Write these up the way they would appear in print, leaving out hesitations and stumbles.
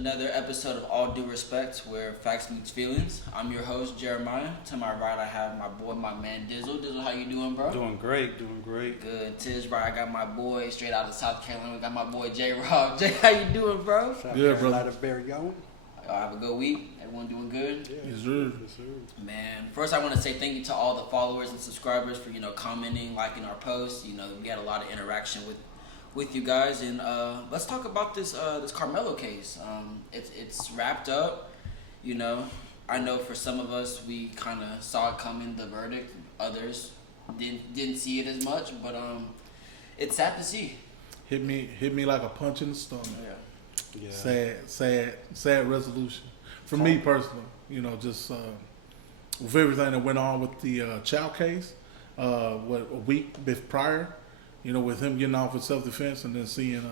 another episode of All Due Respect, where facts meets feelings. I'm your host, Jeremiah. To my right, I have my boy, my man, Dizzle. Dizzle, how you doing, bro? Doing great. Good. To his right, I got my boy, straight out of South Carolina. We got my boy, J-Rob. Jay, how you doing, bro? Good, bro. Y'all have a good week. Everyone doing good? Yes, sir. Man, first I want to say thank you to all the followers and subscribers for, commenting, liking our posts. We had a lot of interaction with you guys, and let's talk about this Karmelo case. It's wrapped up. I know for some of us we kind of saw it coming, the verdict. Others didn't see it as much, but it's sad to see. Hit me like a punch in the stomach. Yeah. Sad resolution for me personally. Just with everything that went on with the child case, a week prior. With him getting off with self-defense and then seeing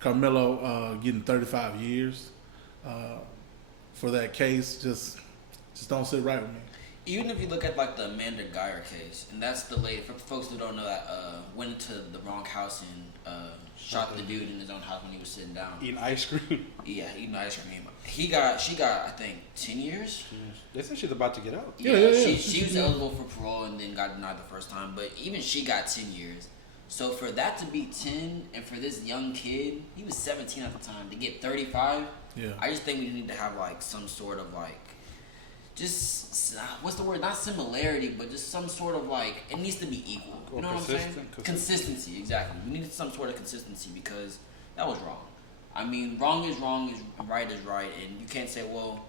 Karmelo getting 35 years for that case, just don't sit right with me. Even if you look at like the Amanda Geyer case, and that's the lady, for folks who don't know that, went into the wrong house and shot the dude in his own house when he was sitting down. Eating ice cream? Yeah, eating ice cream. She got, I think, 10 years? They said she's about to get out. Yeah. She was eligible for parole and then got denied the first time, but even she got 10 years. So for that to be 10, and for this young kid, he was 17 at the time, to get 35, I just think we need to have like some sort of like, just, what's the word? Not similarity, but just some sort of like, it needs to be equal. You know what I'm saying? Consistency, exactly. We need some sort of consistency because that was wrong. I mean, wrong is right is right, and you can't say, well,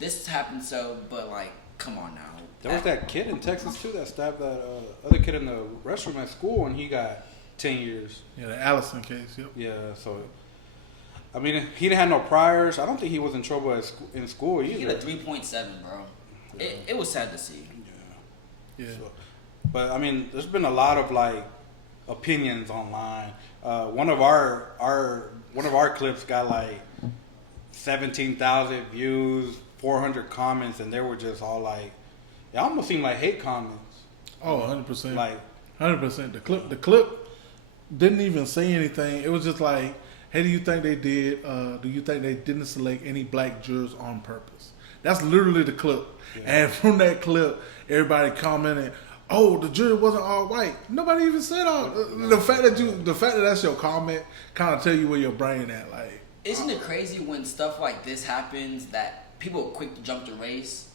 this happened but like, come on now. There was that kid in Texas too that stabbed that other kid in the restroom at school, and he got 10 years. Yeah, the Allison case. Yep. Yeah, so I mean, he didn't have no priors. I don't think he was in trouble in school either. He had a 3.7, bro. Yeah. It was sad to see. Yeah. So, but I mean, there's been a lot of like opinions online. One of our clips got like 17,000 views, 400 comments, and they were just all like, it almost seemed like hate comments. Oh, 100%. Like 100%. The clip didn't even say anything. It was just like, hey, do you think they did? Do you think they didn't select any black jurors on purpose? That's literally the clip. Yeah. And from that clip, everybody commented, "Oh, the jury wasn't all white." Nobody even said all. The fact that that's your comment kind of tell you where your brain at. Like, isn't it crazy when stuff like this happens that people are quick to jump to race,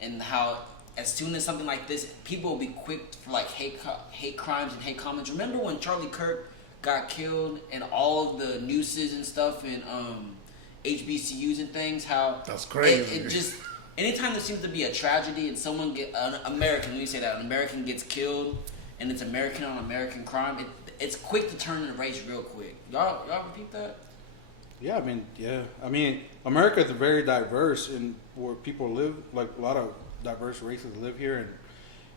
and how as soon as something like this, people will be quick for like hate crimes and hate comments. Remember when Charlie Kirk got killed and all of the nooses and stuff and HBCUs and things? How that's crazy. It just, anytime there seems to be a tragedy and someone an American gets killed and it's American on American crime, it's quick to turn the race real quick. Y'all repeat that? Yeah, I mean, America is very diverse and where people live, like a lot of diverse races live here, and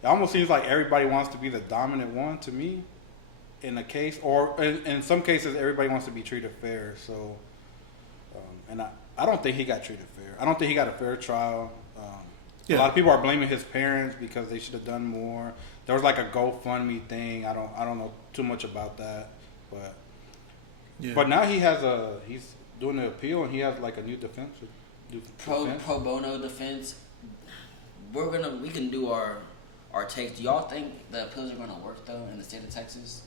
it almost seems like everybody wants to be the dominant one to me in a case, or in some cases everybody wants to be treated fair. So and I don't think he got treated fair. I don't think he got a fair trial. A lot of people are blaming his parents because they should have done more. There was like a GoFundMe thing. I don't know too much about that, but now he's doing the appeal and he has like a new defense. Pro bono defense. We can do our takes. Do y'all think the appeals are gonna work though in the state of Texas?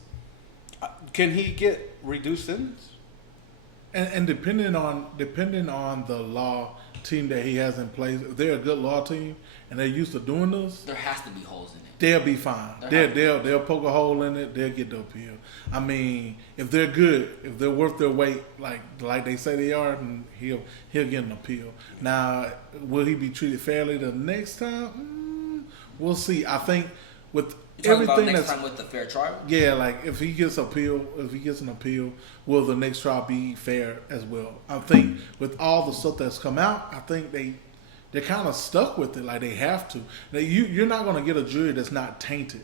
Can he get reduced sentence? And depending on the law team that he has in place, if they're a good law team and they're used to doing this, there has to be holes in it. They'll be fine. They'll poke a hole in it. They'll get the appeal. I mean, if they're good, if they're worth their weight, like they say they are, then he'll get an appeal. Now, will he be treated fairly the next time? We'll see. I think with everything next time with the fair trial. Yeah, like if he gets an appeal, will the next trial be fair as well? I think with all the stuff that's come out, I think they're kind of stuck with it. Like they have to. Now, you're not going to get a jury that's not tainted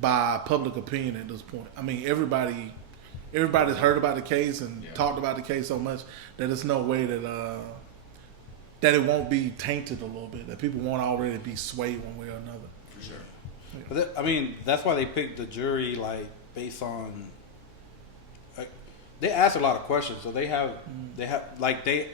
by public opinion at this point. I mean, everybody's heard about the case and talked about the case so much that there's no way that it won't be tainted a little bit. That people won't already be swayed one way or another. For sure. But I mean, that's why they picked the jury, like based on. Like, they ask a lot of questions, so they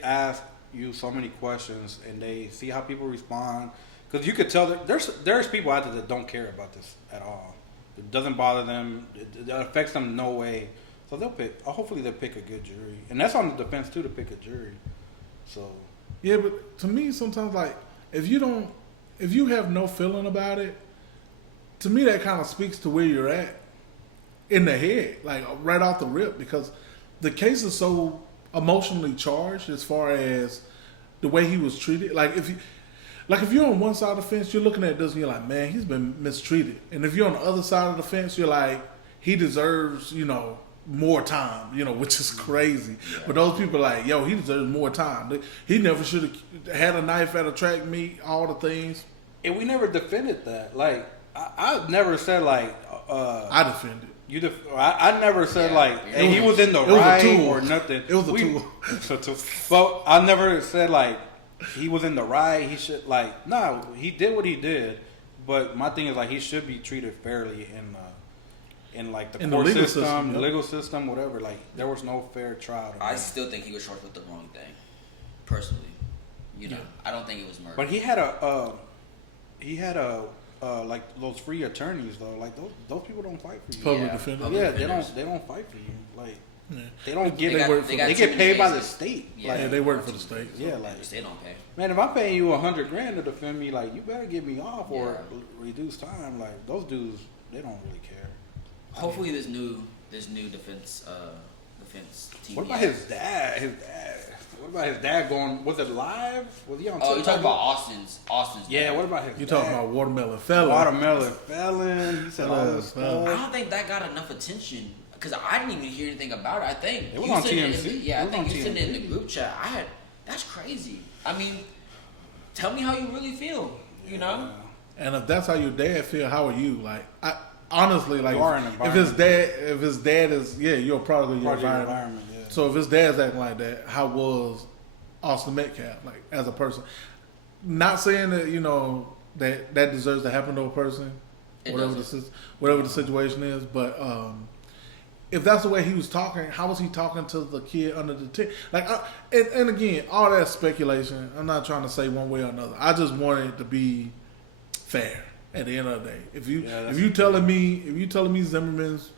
ask you so many questions and they see how people respond. Because you could tell that there's people out there that don't care about this at all. It doesn't bother them. It affects them no way. So they'll pick. Hopefully they'll pick a good jury, and that's on the defense too to pick a jury. So yeah, but to me sometimes like if you have no feeling about it, to me that kind of speaks to where you're at in the head, like right off the rip, because the case is so emotionally charged as far as the way he was treated. Like if you're on one side of the fence, you're looking at this and you're like, man, he's been mistreated. And if you're on the other side of the fence, you're like, he deserves, more time, which is crazy. Yeah. But those people are like, yo, he deserves more time. He never should have had a knife at a track meet, all the things. And we never defended that. Like, I never said, like... I defended. I never said, hey, he was in the right or nothing. It was a tool. But I never said, like, he was in the right. He should, he did what he did. But my thing is, like, he should be treated fairly in the court system, the legal system, whatever. Like, there was no fair trial. I still think he was charged with the wrong thing, personally. I don't think it was murder. But he had like those free attorneys though. Like those people don't fight for you. Public defenders. Yeah, they don't fight for you. Like they don't get they get paid by the state. Yeah, they work for the state. Yeah, like they don't pay. Man, if I'm paying you $100,000 to defend me, like you better get me off or reduce time. Like those dudes, they don't really care. Hopefully, this new defense team. What about his dad? What about his dad going? Was it live? Was he on? Oh, you talking about Austin's? Yeah. What about his? You talking about Watermelon Felon? Watermelon Felon. He said all this stuff. I don't think that got enough attention because I didn't even hear anything about it. I think it was on TMZ. I think you sent it in the group chat. That's crazy. I mean, tell me how you really feel. And if that's how your dad feel, how are you? Like, honestly, like if his dad is you're a product of your environment. Yeah. So if his dad's acting like that, how was Austin Metcalf like as a person? Not saying that that deserves to happen to a person, whatever the situation is, but if that's the way he was talking, how was he talking to the kid under the tent? Like, and again, all that speculation. I'm not trying to say one way or another. I just want it to be fair. At the end of the day, if you telling me Zimmerman's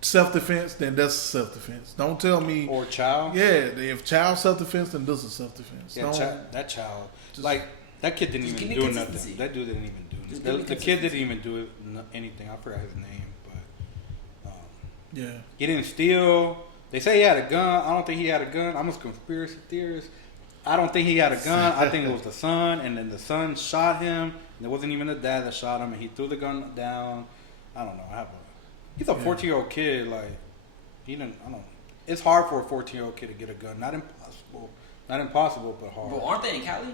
self-defense, then that's self-defense. Don't tell me or child. Yeah, if child self-defense, then this is self-defense. Yeah, that child, like that kid didn't even do nothing. That dude didn't even do nothing. The kid didn't even do anything. I forgot his name, but he didn't steal. They say he had a gun. I don't think he had a gun. I'm a conspiracy theorist. I don't think he had a gun. I think it was the son, and then the son shot him. And it wasn't even the dad that shot him, and he threw the gun down. I don't know. He's a 14-year-old kid. Like he didn't. I don't. It's hard for a 14-year-old kid to get a gun. Not impossible. Not impossible, but hard. But aren't they in Cali?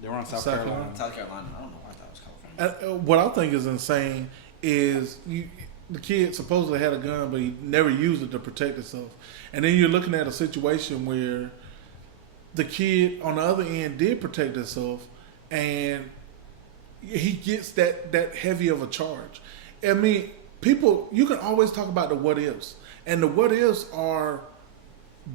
They were in South Carolina. South Carolina. I don't know why I thought it was California. What I think is insane is the kid supposedly had a gun, but he never used it to protect himself. And then you're looking at a situation where the kid on the other end did protect himself, and he gets that heavy of a charge. I mean, people, you can always talk about the what ifs, and the what ifs are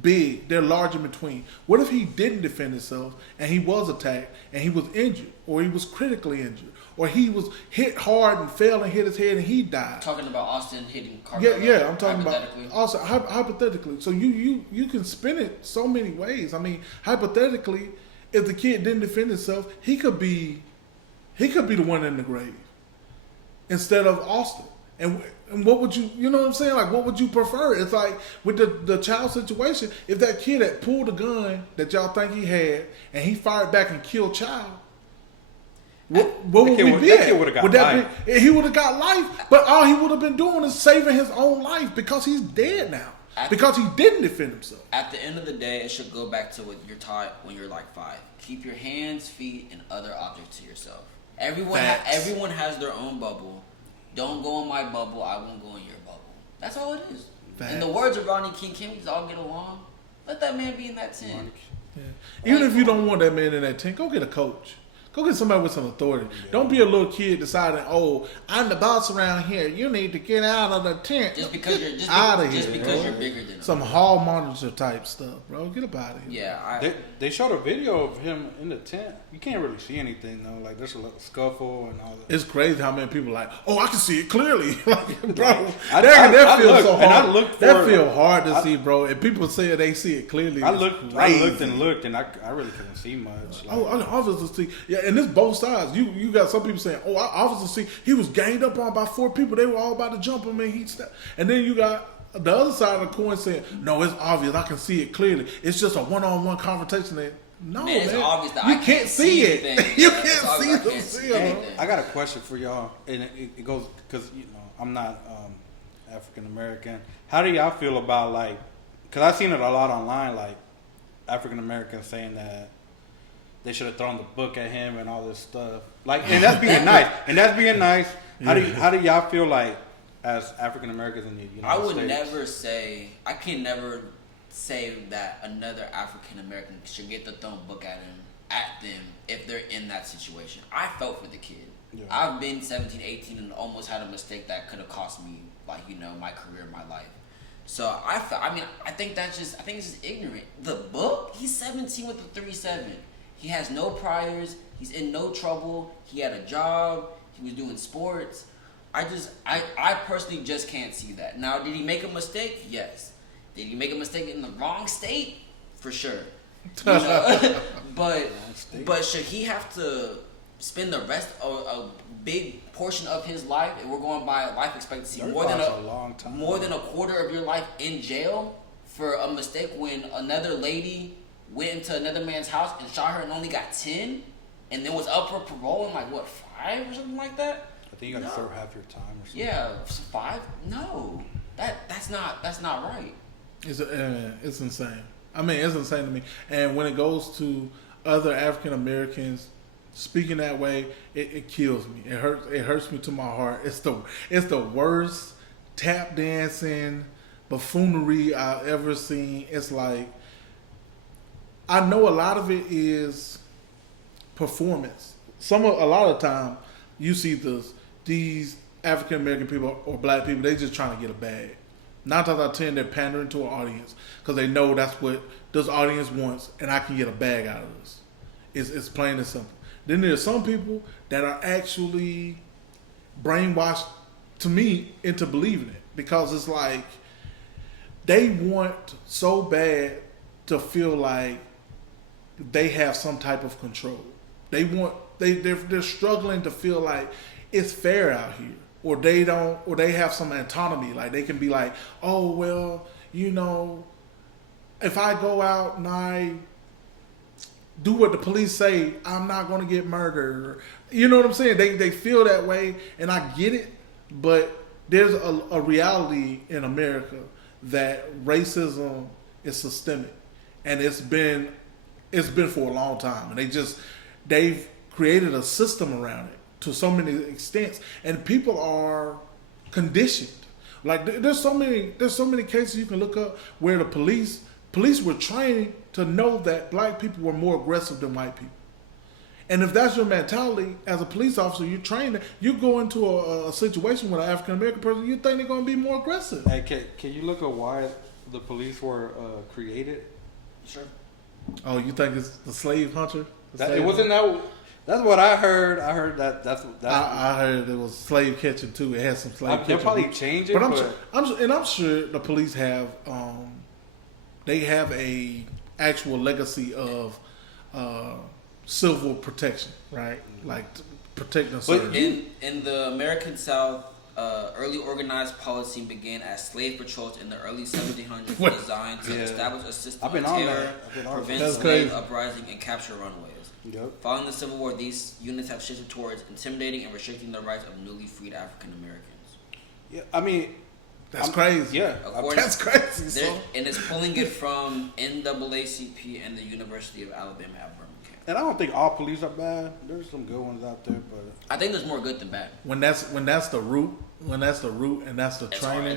big. They're large in between. What if he didn't defend himself and he was attacked and he was injured, or he was critically injured, or he was hit hard and fell and hit his head and he died? Talking about Austin hitting Karmelo. Yeah, I'm talking about also hypothetically. So you can spin it so many ways. I mean, hypothetically, if the kid didn't defend himself, he could be the one in the grave instead of Austin. And what would you know what I'm saying? Like, what would you prefer? It's like with the child situation, if that kid had pulled a gun that y'all think he had and he fired back and killed child, what would we be at? He would have got life, but all he would have been doing is saving his own life because he's dead now. Because he didn't defend himself. At the end of the day, it should go back to what you're taught when you're like 5. Keep your hands, feet, and other objects to yourself. Everyone has their own bubble. Don't go in my bubble. I won't go in your bubble. That's all it is. Facts. In the words of Ronnie King, can't we just all get along? Let that man be in that tent. Yeah. Even if you don't want that man in that tent, go get a coach. Go get somebody with some authority. Yeah. Don't be a little kid deciding, oh, I'm the boss around here. You need to get out of the tent. Just because you're bigger than them. Some hall monitor type stuff, bro. Get up out of here. Yeah, they showed a video of him in the tent. You can't really see anything though. Like there's a little scuffle and all that. It's crazy how many people are like, oh, I can see it clearly. Like, bro, that feels so hard. That feel hard to see, bro. And people say they see it clearly. I looked and I really couldn't see much. Like, I obviously see. Yeah, and it's both sides. You got some people saying, oh, I obviously see he was ganged up on by 4 people. They were all about to jump him and he stepped. And then you got the other side of the coin saying, no, it's obvious. I can see it clearly. It's just a one-on-one confrontation. No, man, it's obvious that you can't see it. You can't see it. I got a question for y'all, and it goes because I'm not African American. How do y'all feel about like? Because I've seen it a lot online, like African Americans saying that they should have thrown the book at him and all this stuff. Like, and that's being nice. How do y'all feel like as African Americans in the United States? I can never say that another African American should get the thrown book at them if they're in that situation. I felt for the kid. Yeah. I've been 17, 18 and almost had a mistake that could have cost me my career, my life. So I think it's just ignorant. The book, he's 17 with a 3.7. He has no priors. He's in no trouble. He had a job. He was doing sports. I personally just can't see that. Now, did he make a mistake? Yes. Did he make a mistake in the wrong state? For sure. But should he have to spend the rest of a big portion of his life, and we're going by life expectancy, more than a quarter of your life in jail for a mistake when another lady went into another man's house and shot her and only got 10 and then was up for parole in 5 or something like that? I think you got to serve half your time or something. Yeah, 5? No. That's not right. It's insane. I mean, it's insane to me. And when it goes to other African Americans speaking that way, it kills me. It hurts me to my heart. It's the worst tap dancing buffoonery I've ever seen. It's like, I know a lot of it is performance. A lot of time you see these African American people or black people, they just trying to get a bag. 9 times out of 10, they're pandering to an audience because they know that's what this audience wants, and I can get a bag out of this. It's plain and simple. Then there's some people that are actually brainwashed, to me, into believing it, because it's like they want so bad to feel like they have some type of control. They're struggling to feel like it's fair out here. Or they have some autonomy. Like they can be like, oh, well, if I go out and I do what the police say, I'm not going to get murdered. You know what I'm saying? They feel that way, and I get it. But there's a reality in America that racism is systemic, and it's been for a long time. And they've created a system around it to so many extents, and people are conditioned. Like there's so many cases you can look up where the police were trained to know that black people were more aggressive than white people. And if that's your mentality as a police officer, you're trained. You go into a situation with an African American person, you think they're going to be more aggressive. Hey, can you look at why the police were created? Sure. Oh, you think it's the slave hunter? It wasn't that. That's what I heard. I heard that's. I heard it was slave catching too. It has some slave catching. They'll probably change it, but I'm sure the police have they have a actual legacy of civil protection, right? Like protecting. But in the American South, early organized policing began as slave patrols in the early 1700s, designed to establish a system of terror, prevent slave uprising, and capture runaways. Yep. Following the Civil War, these units have shifted towards intimidating and restricting the rights of newly freed African Americans. Yeah, I mean, that's crazy. Yeah, that's crazy. And it's pulling it from NAACP and the University of Alabama at Birmingham. And I don't think all police are bad. There's some good ones out there, but I think there's more good than bad. When that's the root, and that's the training,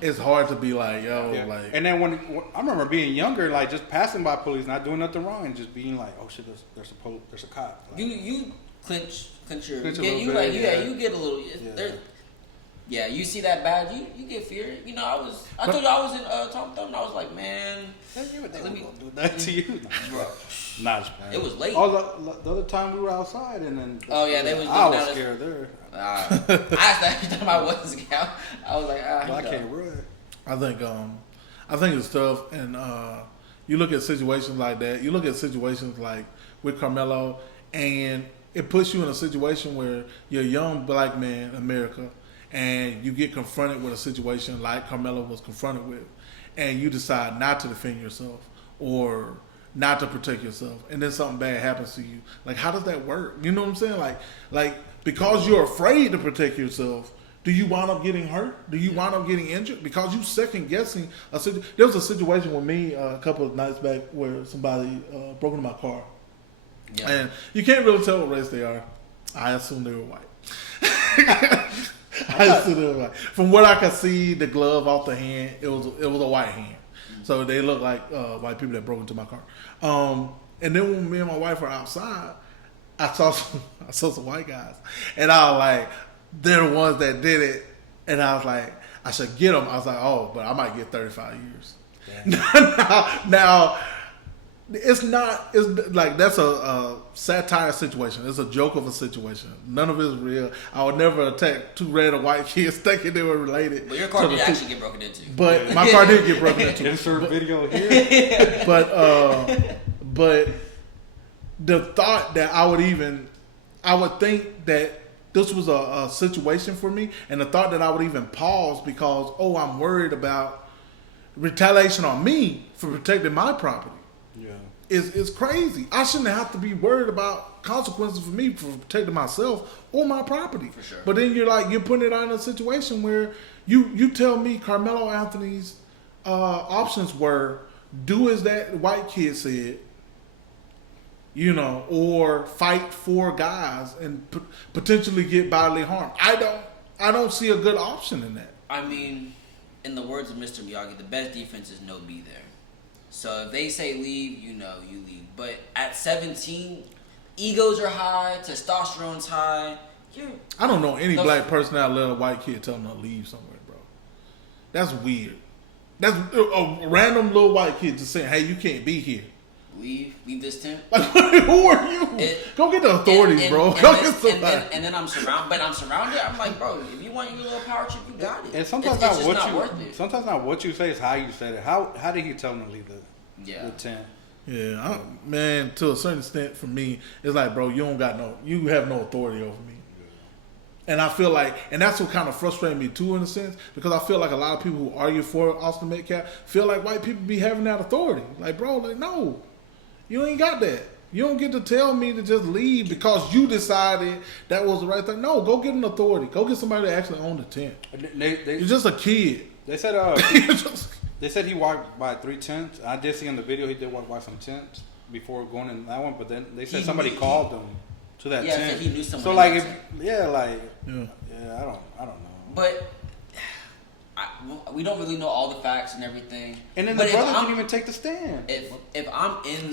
it's hard to be like, yo, yeah. like. And then when I remember being younger, like just passing by police, not doing nothing wrong, and just being like, oh shit, there's a cop. Like, you clinch your you get a little. Yeah, you see that badge, you get feared. You know, I told you I was in Tom Thumb, and I was like, man, let me do that to you, bro. Nah, it was late. Oh, the other time we were outside, and then they was. I was scared there. I asked that every time I was scared. I was like, I can't run. I think it's tough, and you look at situations like that. You look at situations like with Karmelo, and it puts you in a situation where you're a young black man in America, and you get confronted with a situation like Karmelo was confronted with, and you decide not to defend yourself or not to protect yourself, and then something bad happens to you. Like, how does that work? You know what I'm saying? Like because you're afraid to protect yourself, do you wind up getting hurt? Do you wind up getting injured? Because you second guessing a situation. There was a situation with me a couple of nights back where somebody broke into my car. Yeah. And you can't really tell what race they are. I assume they were white. From what I could see, the glove off the hand, it was a white hand. Mm-hmm. So they look like white people that broke into my car. And then when me and my wife were outside, I saw some white guys, and I was like, they're the ones that did it, and I was like, I should get them. I was like, oh, but I might get 35 years. now, it's like that's a satire situation. It's a joke of a situation. None of it is real. I would never attack two red or white kids thinking they were related. But your car did actually get broken into. But my car did get broken into. Insert video here. But the thought that I would think that this was a situation for me, and the thought that I would even pause because, I'm worried about retaliation on me for protecting my property. Yeah, is crazy. I shouldn't have to be worried about consequences for me for protecting myself or my property. For sure. But then you're putting it in a situation where you tell me Karmelo Anthony's options were do as that white kid said, or fight four guys and potentially get bodily harm. I don't see a good option in that. I mean, in the words of Mr. Miyagi, the best defense is no be there. So if they say leave, you leave. But at 17, egos are high, testosterone's high. I don't know any black person that let a white kid tell them to leave somewhere, bro. That's weird. That's a random little white kid just saying, hey, you can't be here. Leave this tent. Like, who are you? Go get the authorities, bro. And then I'm surrounded. I'm like, bro, if you want your little power trip, you got it. And sometimes sometimes not what you say is how you said it. How did he tell him to leave the tent? Yeah, man. To a certain extent, for me, it's like, bro, you have no authority over me. And I feel like, and that's what kind of frustrated me too, in a sense, because I feel like a lot of people who argue for Austin Metcalf feel like white people be having that authority. Like, bro, no. You ain't got that. You don't get to tell me to just leave because you decided that was the right thing. No, go get an authority. Go get somebody that actually owned the tent. You're just a kid. They said they said he walked by 3 tents. I did see in the video he did walk by some tents before going in that one, but then they said somebody called him to that tent. So he knew someone. So like, I don't know. But we don't really know all the facts and everything. And then the brother didn't even take the stand. If I'm in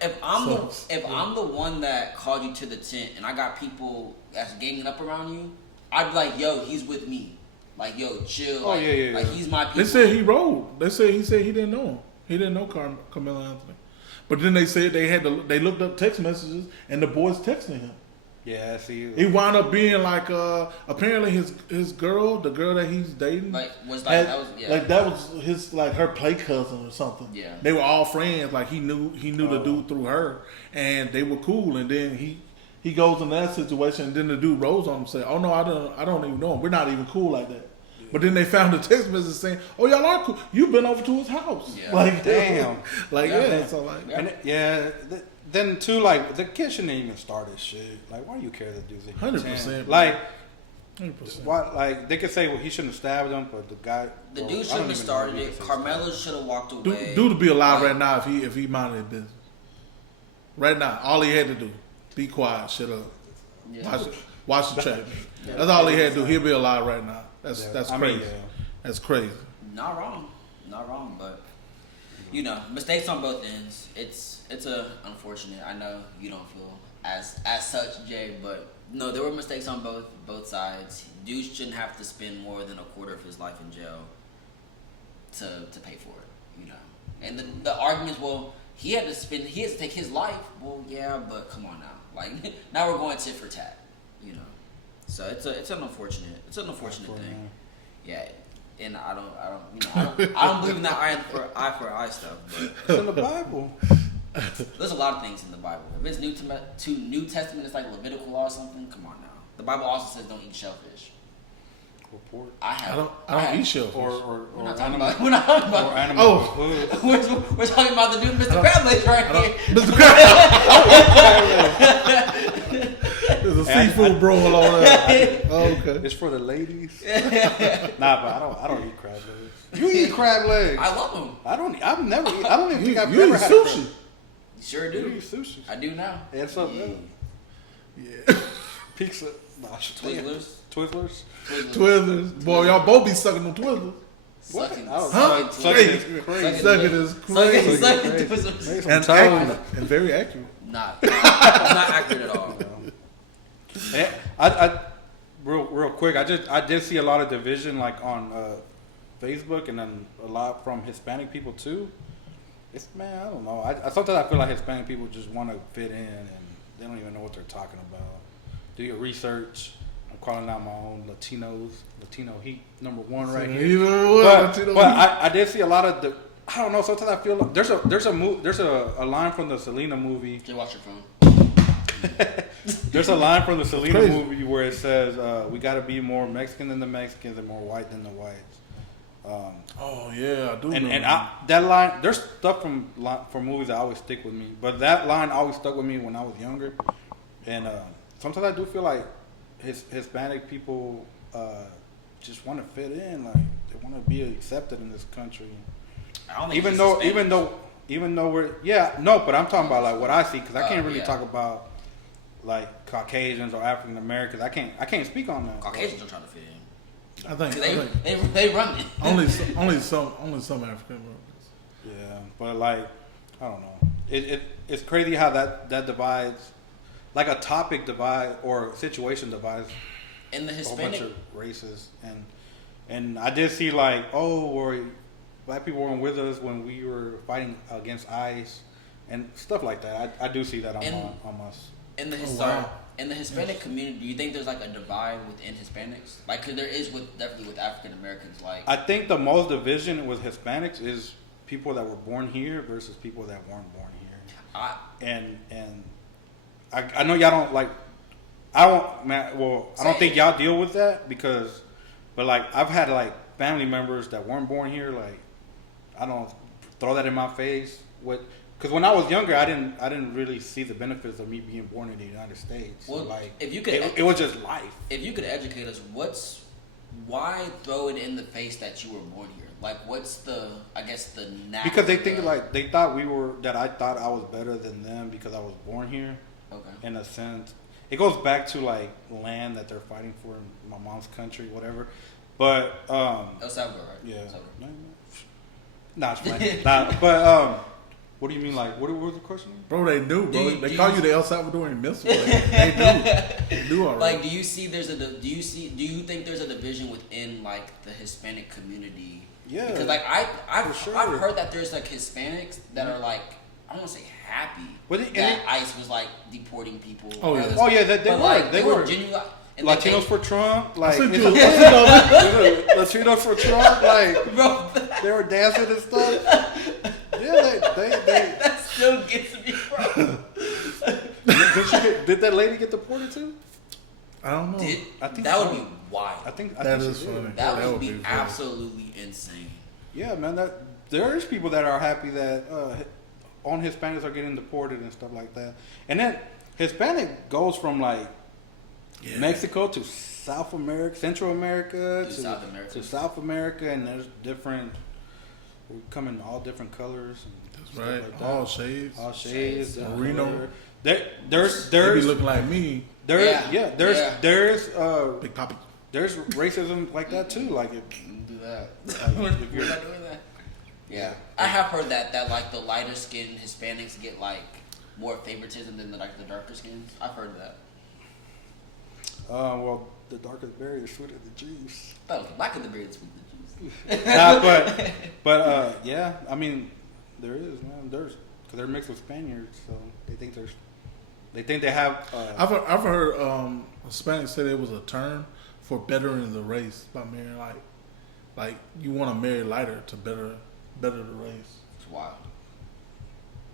if I'm the one that called you to the tent and I got people that's ganging up around you, I'd be like, yo, he's with me. Like, yo, chill. Like he's my people. They said he rolled. He said he didn't know him. He didn't know Karmelo Anthony. But then they said they looked up text messages and the boys texting him. Yeah, see. He wound up being like apparently his girl, the girl that he's dating, that was his like her play cousin or something. Yeah, they were all friends. Like he knew the dude through her, and they were cool. And then he goes in that situation, and then the dude rolls on him and say, "Oh no, I don't even know him. We're not even cool like that." Yeah. But then they found a text message saying, "Oh, y'all are cool. You've been over to his house." Yeah. Like damn. Like yeah. So like Then too, like the kid shouldn't even start this shit. Like, why do you care that dude's 100%? Like, 100%. Why? Like they could say, well, he shouldn't have stabbed him, but the guy, dude shouldn't have started it. Karmelo should have walked away. Dude to be alive right now if he minded his business. Right now, all he had to do, be quiet, shut up, Yeah. watch the track. That's all he had to do. He'll be alive right now. That's crazy. I mean, That's crazy. Not wrong, but mistakes on both ends. It's unfortunate. I know you don't feel as such, Jay, but no, there were mistakes on both sides. Dude shouldn't have to spend more than a quarter of his life in jail to pay for it, And the arguments, well, he has to take his life. Well, yeah, but come on now, like now we're going tit for tat, So it's an unfortunate thing. Yeah. And I don't believe in that eye for eye stuff. But it's in the Bible. There's a lot of things in the Bible. If it's New Testament, it's like Levitical law or something. Come on now. The Bible also says don't eat shellfish. Or pork. I don't eat shellfish. We're not talking about. We're not talking about. Or animal. Oh, we're talking about the dude, Mr. Crablegs, right here. Mr. Crablegs. There's a seafood brawl on there. Oh, okay. It's for the ladies. Nah, but I don't eat crab legs. You eat crab legs. I love them. I don't even think I've you ever eat had sushi. You sure do. You eat sushi. I do now. And something else. Yeah. Pizza. Nah, Twizzlers. Boy, y'all both be sucking them Twizzlers. Sucking. Huh? Sucking is crazy. Sucking is crazy. Sucking Twizzlers. And accurate. And very accurate. Not accurate at all. I real quick. I did see a lot of division like on Facebook, and then a lot from Hispanic people too. I don't know. I sometimes I feel like Hispanic people just want to fit in, and they don't even know what they're talking about. Do your research. I'm calling out my own Latino heat #1 right here. But I did see a lot of I don't know. Sometimes I feel like there's a line from the Selena movie. Just watch your phone. There's a line from the Selena movie where it says, "We got to be more Mexican than the Mexicans and more white than the whites." Oh yeah, I do. And that line, there's stuff from movies that always stick with me, but that line always stuck with me when I was younger. And sometimes I do feel like Hispanic people just want to fit in, like they want to be accepted in this country. I don't think even though we're but I'm talking about like what I see, because I can't really talk about like Caucasians or African Americans. I can't speak on that. Caucasians don't try to fit in. I think they run it. only some African Americans. Yeah, but like I don't know. It's crazy how that divides, like a topic divide or situation divides in the Hispanic a whole bunch of races, and I did see like black people weren't with us when we were fighting against ICE and stuff like that. I do see that on us. In the Hispanic community, do you think there's like a divide within Hispanics? Like, cause there is definitely with African Americans. Like, I think the most division with Hispanics is people that were born here versus people that weren't born here. And I know y'all don't like. I don't think y'all deal with that but like I've had like family members that weren't born here. Like, I don't throw that in my face. Because when I was younger, I didn't really see the benefits of me being born in the United States. Well, like, if you could, it was just life. If you could educate us, why throw it in the face that you were born here? Like, what's the natural? Because they think they thought I thought I was better than them because I was born here. Okay. In a sense, it goes back to like land that they're fighting for in my mom's country, whatever. But El Salvador, right? Yeah. El Salvador. Nah, it's fine. But what do you mean? Like, what was the question? Bro, they do, bro. They call you the El Salvadorian missile. They do already. Like, do you think there's a division within like the Hispanic community? Yeah. Because like I've heard that there's like Hispanics that are like, I don't want to say happy that ICE was like deporting people. Oh yeah, they were genuine. Latinos for Trump, like Latinos for Trump, like bro, they were dancing and stuff. Yeah, they that still gets me, bro. Did that lady get deported too? I don't know. I think that would be wild. I think that is funny. That would be absolutely insane. Yeah, man. There is people that are happy that on Hispanics are getting deported and stuff like that. And then Hispanic goes from like Mexico to South America, Central America to South America, and there's different. We come in all different colors. right? Like All shades. All shades. Merino. There's They be looking like me. There's Big Poppy. There's racism like that too. Like if do that. if you're not doing that. Yeah, I have heard that like the lighter skinned Hispanics get like more favoritism than the darker skins. I've heard that. Well, the darker the berry, the sweeter the juice. Oh, the blacker the berry, the sweeter the juice. but yeah, I mean, there is, man. Because they're mixed with Spaniards, so they think they have. I've heard Hispanics say there was a term for bettering the race by marrying like you want to marry lighter to better the race. It's wild.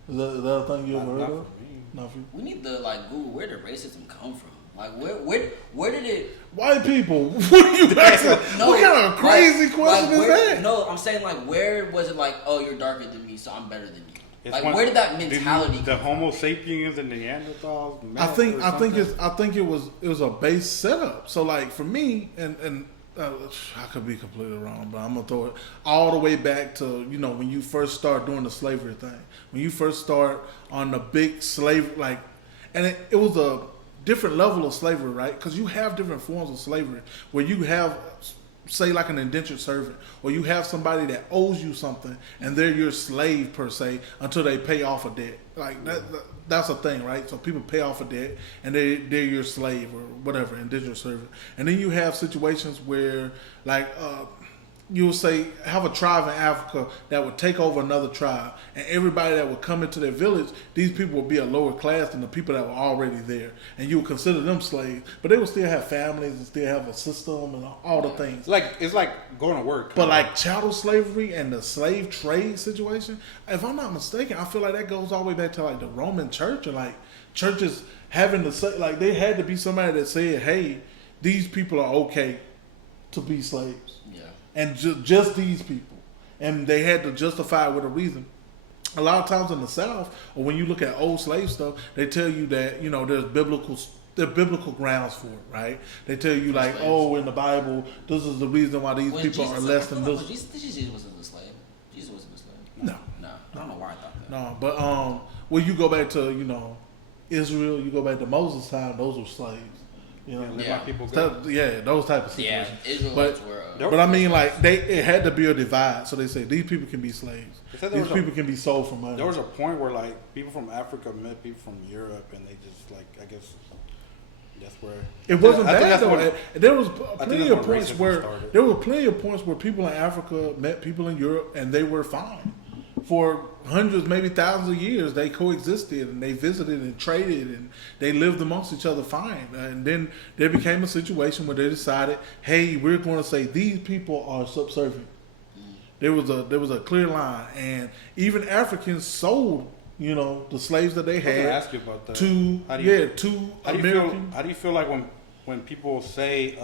Is that a thing you ever heard not of? for me. Not for you. We need to like Google where did racism come from. Like where did it? White people. What are you asking? No, what kind of crazy question is where, that? No, I'm saying like where was it like? Oh, you're darker than me, so I'm better than you. It's Like where did that mentality? The Homo sapiens and Neanderthals. I think it was a base setup. So like for me, and I could be completely wrong, but I'm gonna throw it all the way back to when you first start doing the slavery thing. When you first start on the big slave and it was a different level of slavery, right? Because you have different forms of slavery where you have, say, like an indentured servant, or you have somebody that owes you something and they're your slave per se until they pay off a debt. Like that's a thing, right? So people pay off a debt and they're your slave or whatever, indentured servant. And then you have situations where you would say have a tribe in Africa that would take over another tribe, and everybody that would come into their village, these people would be a lower class than the people that were already there, and you would consider them slaves, but they would still have families and still have a system and all the things. It's like going to work. But like chattel slavery and the slave trade situation, if I'm not mistaken, I feel like that goes all the way back to like the Roman Church, and like churches having to say, like they had to be somebody that said, hey, these people are okay to be slaves. Yeah. And just these people. And they had to justify it with a reason. A lot of times in the South, or when you look at old slave stuff, they tell you that, there's biblical grounds for it, right? They tell you like, in the Bible, this is the reason why these people are less than this. Jesus wasn't a slave. Jesus wasn't a slave. No. I don't know why I thought that. No, but when you go back to, Israel, you go back to Moses' time, those were slaves. People go. Those type of situations. Yeah, Israelites were. But I mean, like it had to be a divide. So they say these people can be slaves. These people can be sold for money. There was a point where like people from Africa met people from Europe, and they just I guess that's where it wasn't bad though. There was plenty of points where people in Africa met people in Europe, and they were fine. For hundreds, maybe thousands of years, they coexisted and they visited and traded and they lived amongst each other fine. And then there became a situation where they decided, hey, we're going to say these people are subservient. There was a clear line, and even Africans sold, the slaves that they had. I was gonna ask you about that. To American. How do you feel like when people say,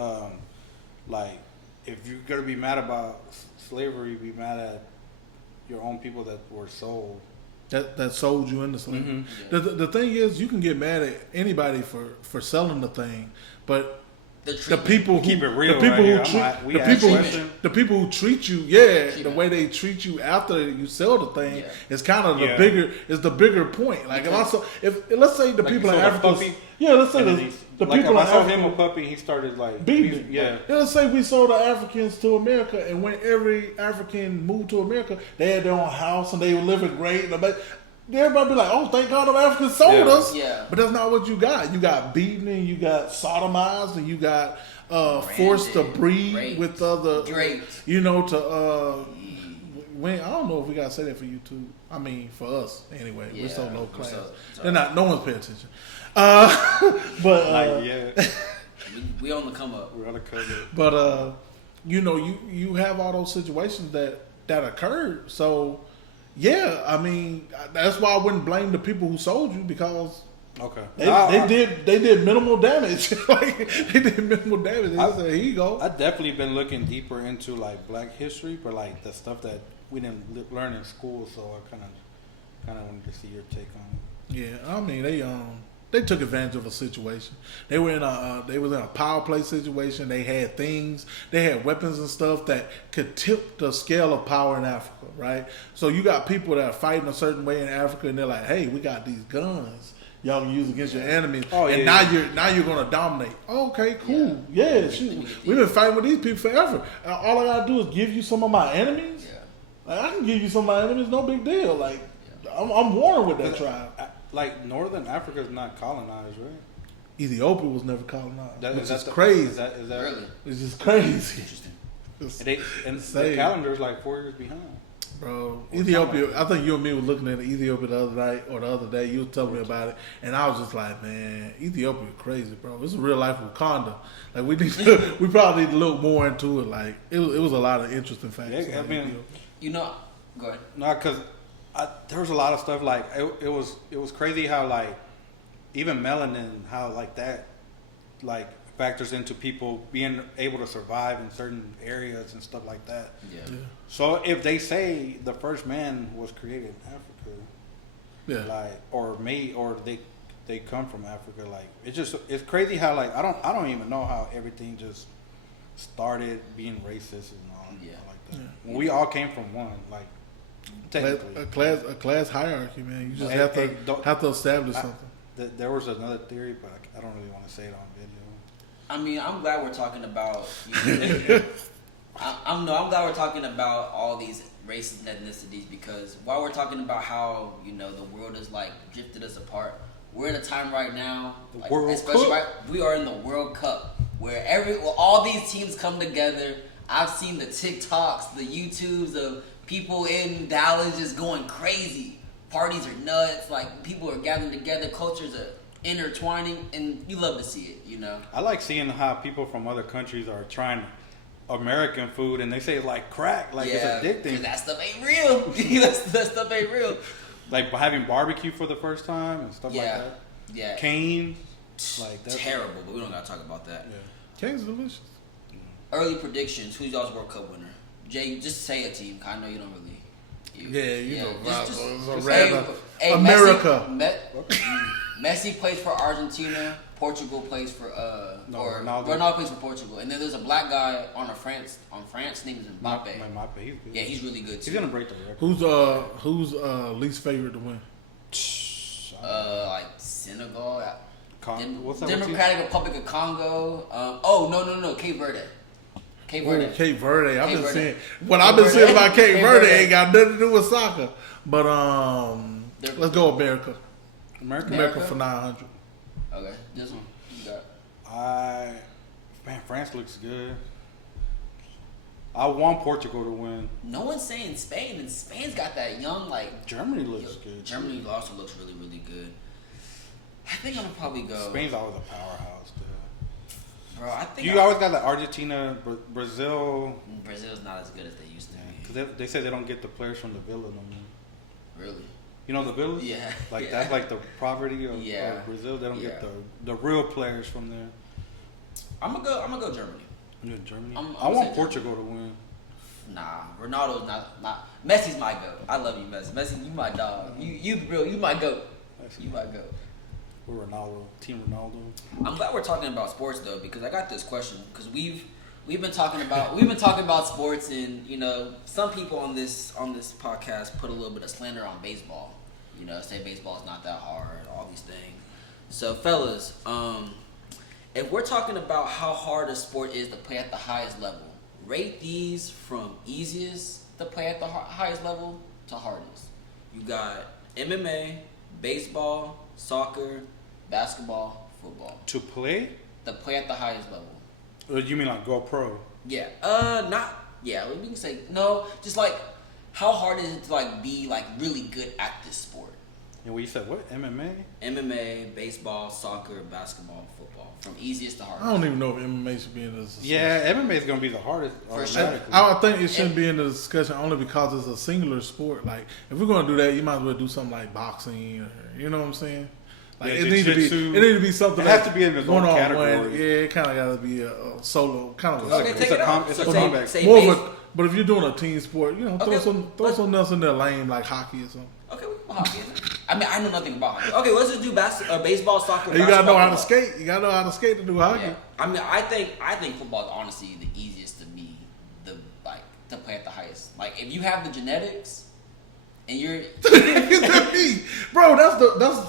like, if you're gonna be mad about slavery, be mad at your own people that were sold. That sold you into slavery. Mm-hmm. Yeah. The thing is, you can get mad at anybody for selling the thing, but the people who keep it real, the people who treat you, the way they treat you after you sell the thing is kind of the bigger point. Like if let's say the people in Africa, let's say the people in Africa, I saw him a puppy, he started like beating. Let's say we sold the Africans to America, and when every African moved to America, they had their own house and they were living great. Everybody be like, "Oh, thank God the Africans sold us." Yeah. But that's not what you got. You got beaten, and you got sodomized, and you got forced to breed with other. When I don't know if we gotta say that for YouTube. I mean, for us anyway. We're so low class. They're not. No one's paying attention. But we on the come up. We're on the come up. But you have all those situations that occurred. So. Yeah, I mean that's why I wouldn't blame the people who sold you, because they did minimal damage. They did minimal damage. They said, "Here you go." I've definitely been looking deeper into like Black history, but like the stuff that we didn't learn in school. So I kind of wanted to see your take on it. Yeah, I mean They took advantage of a situation. They were in a power play situation. They had things. They had weapons and stuff that could tip the scale of power in Africa, right? So you got people that are fighting a certain way in Africa, and they're like, "Hey, we got these guns. Y'all can use against your enemies, and now you're gonna dominate." Okay, cool. Yeah, shoot. We've been fighting with these people forever. All I gotta do is give you some of my enemies. Yeah. Like, I can give you some of my enemies. No big deal. Like I'm warring with that tribe. Like Northern Africa is not colonized, right? Ethiopia was never colonized, which is crazy. Is that really? It's just crazy. Interesting. And the calendar is like 4 years behind. Bro, Ethiopia, I think you and me were looking at Ethiopia the other night or the other day. You were telling me about it, and I was just like, man, Ethiopia is crazy, bro. It's a real life Wakanda. Like we probably need to look more into it. Like it was a lot of interesting facts. Yeah, I mean, go ahead. No, because there was a lot of stuff like it was crazy how like even melanin, how like that like factors into people being able to survive in certain areas and stuff like that. Yeah. So if they say the first man was created in Africa, like or they come from Africa, like it's crazy how like I don't even know how everything just started being racist and all like that. Yeah. When we all came from one, like technically a class hierarchy, man. You just have to establish something. There was another theory, but I don't really want to say it on video. I mean, I'm glad we're talking about. I'm glad we're talking about all these races and ethnicities, because while we're talking about how the world is like drifted us apart, we're in a time right now, we are in the World Cup where all these teams come together. I've seen the TikToks, the YouTubes of people in Dallas just going crazy. Parties are nuts. Like people are gathering together. Cultures are intertwining, and you love to see it. I like seeing how people from other countries are trying American food, and they say it's like crack, like it's addicting. That stuff ain't real. that stuff ain't real. Like having barbecue for the first time and stuff like that. Yeah. Cane, like that's terrible, but we don't gotta talk about that. Yeah. Cane's delicious. Early predictions. Who's y'all's World Cup winner? Jay, just say a team. I know you don't really. America. Messi plays for Argentina. Portugal plays for Ronaldo plays for Portugal, and then there's a black guy on France. His name is Mbappe. He's good. Yeah, he's really good too. He's gonna break the record. Who's least favorite to win? Like Senegal. Democratic Republic of Congo. No, Cape Verde. Cape Verde. I've been saying about Cape Verde ain't got nothing to do with soccer. But let's go America. America for 900. Okay, this one you got. France looks good. I want Portugal to win. No one's saying Spain, and Spain's got that young like. Germany looks good. Germany also looks really, really good. I think I'm gonna probably go. Spain's always a powerhouse, dude. Bro, I think you always got the Argentina, Brazil. Brazil's not as good as they used to be. Because they say they don't get the players from the Villa no more. Really? You know the Villas? Yeah. Like that's like the poverty of Brazil. They don't get the real players from there. I'm gonna go Germany. You know Germany? I want Portugal to win. Nah, Ronaldo's not. Messi's my goat. I love you, Messi. Messi, you my dog. You my goat. You my goat. We're Ronaldo, Team Ronaldo. I'm glad we're talking about sports though, because I got this question because we've been talking about sports, and some people on this podcast put a little bit of slander on baseball. Say baseball is not that hard, all these things. So fellas, if we're talking about how hard a sport is to play at the highest level, rate these from easiest to play at the highest level to hardest. You got MMA, baseball, soccer, basketball, football. To play? To play at the highest level. You mean like go pro? Yeah. We can say no. Just like how hard is it to like be like really good at this sport? And you said what? MMA, baseball, soccer, basketball, football. From easiest to hardest. I don't even know if MMA should be in this discussion. Yeah, MMA is going to be the hardest. For sure. I think it shouldn't be in the discussion only because it's a singular sport. Like, if we're going to do that, you might as well do something like boxing. Or, you know what I'm saying? Like it needs to be something. It has to be in its own category. Yeah, it kind of got to be a solo kind of. Okay, take it out. It's a combat. But if you're doing a team sport, throw something else in there lame like hockey or something. Okay, we can put hockey in there. I mean, I know nothing about hockey. Okay, let's just do baseball, soccer. You gotta know how to skate. You gotta know how to skate to do hockey. Yeah. I mean, I think football is honestly the easiest to be to play at the highest. Like, if you have the genetics and you're, bro, that's.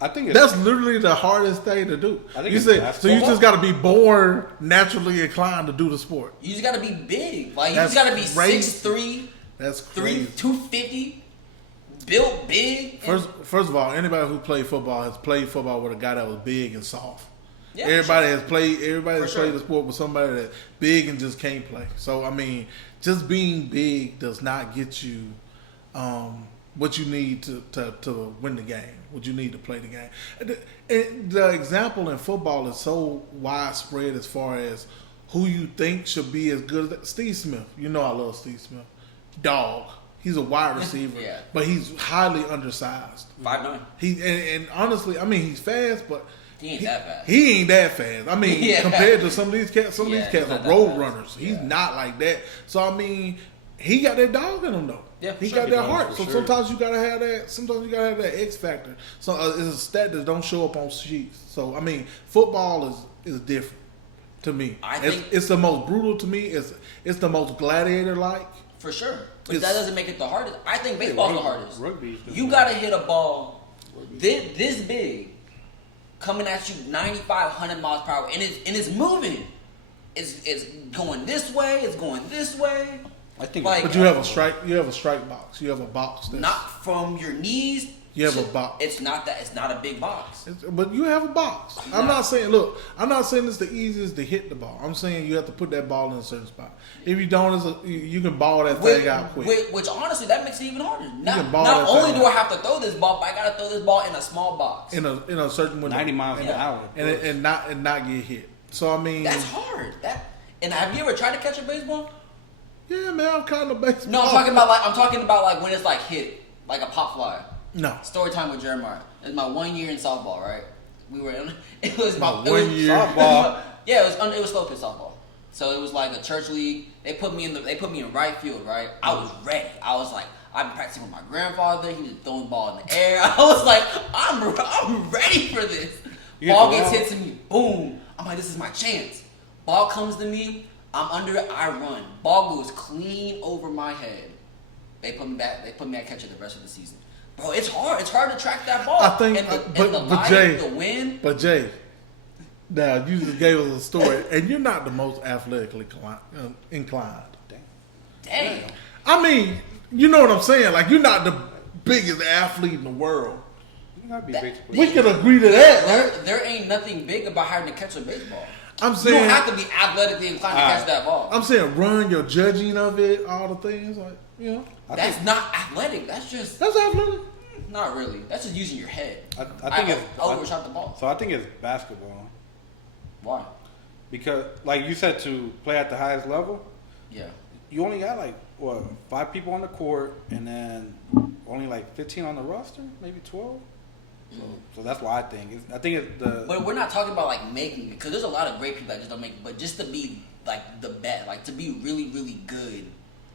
I think that's literally the hardest thing to do. I think you say so. You just got to be born naturally inclined to do the sport. You just got to be big. Like, you just got to be 6'3". That's crazy. 250, built big. First of all, anybody who played football has played football with a guy that was big and soft. Yeah, everybody has played the sport with somebody that's big and just can't play. So I mean, just being big does not get you what you need to win the game. What you need to play the game. And the example in football is so widespread as far as who you think should be as good as Steve Smith. You know I love Steve Smith. Dog. He's a wide receiver, but he's highly undersized. 5'9". And honestly, I mean, he's fast, but he ain't that fast. He ain't that fast. I mean, compared to some of these cats, these cats are road runners. He's not like that. So I mean, he got that dog in him though. Yeah, he got that heart. So sometimes you gotta have that. Sometimes you gotta have that X factor. So it's a stat that don't show up on sheets. So I mean, football is different to me. I think it's the most brutal to me. It's the most gladiator like. For sure, but that doesn't make it the hardest. I think baseball's the hardest. You gotta hit a ball this big, coming at you 95, 100 miles per hour, and it's moving. It's going this way. It's going this way. I think, but you have a strike. You have a strike box. You have a box. Not from your knees. You have a box. It's not that. It's not a big box. But you have a box. I'm not saying. Look, I'm not saying it's the easiest to hit the ball. I'm saying you have to put that ball in a certain spot. If you don't, you can ball that thing out quick. Which honestly, that makes it even harder. Not only do I have to throw this ball, but I gotta throw this ball in a small box. In a certain window. 90 miles an hour. And not get hit. So I mean, that's hard. And have you ever tried to catch a baseball? Yeah, man, I'm kind of baseball. No, I'm talking about like when it's like hit, like a pop fly. No. Story time with Jeremiah. It was my 1 year in softball, right? It was my 1 year softball. Yeah, it was slow pitch softball. So it was like a church league. They put me in right field, right? I was ready. I was like, I've been practicing with my grandfather. He was throwing the ball in the air. I was like, I'm ready for this. Ball gets hit to me, boom. I'm like, this is my chance. Ball comes to me. I'm under it. I run. Ball goes clean over my head. They put me back. They put me at catcher the rest of the season. Bro, it's hard. It's hard to track that ball. I think, the wind. But Jay, now you just gave us a story, and you're not the most athletically inclined. Damn. I mean, you know what I'm saying? Like, you're not the biggest athlete in the world. We could agree to that, right? There ain't nothing big about having to catch a baseball. I'm saying, you don't have to be athletically inclined to catch that ball. I'm saying run, your judging of it, all the things, like, you know. That's not athletic. That's athletic. Not really. That's just using your head. I think I overshot the ball. So I think it's basketball. Why? Because, like you said, to play at the highest level, yeah, you only got like 5 people on the court, and then only like 15 on the roster, maybe 12. So that's why I think it's the. But we're not talking about like making it, because there's a lot of great people that just don't make it. But just to be like the best, like to be really, really good,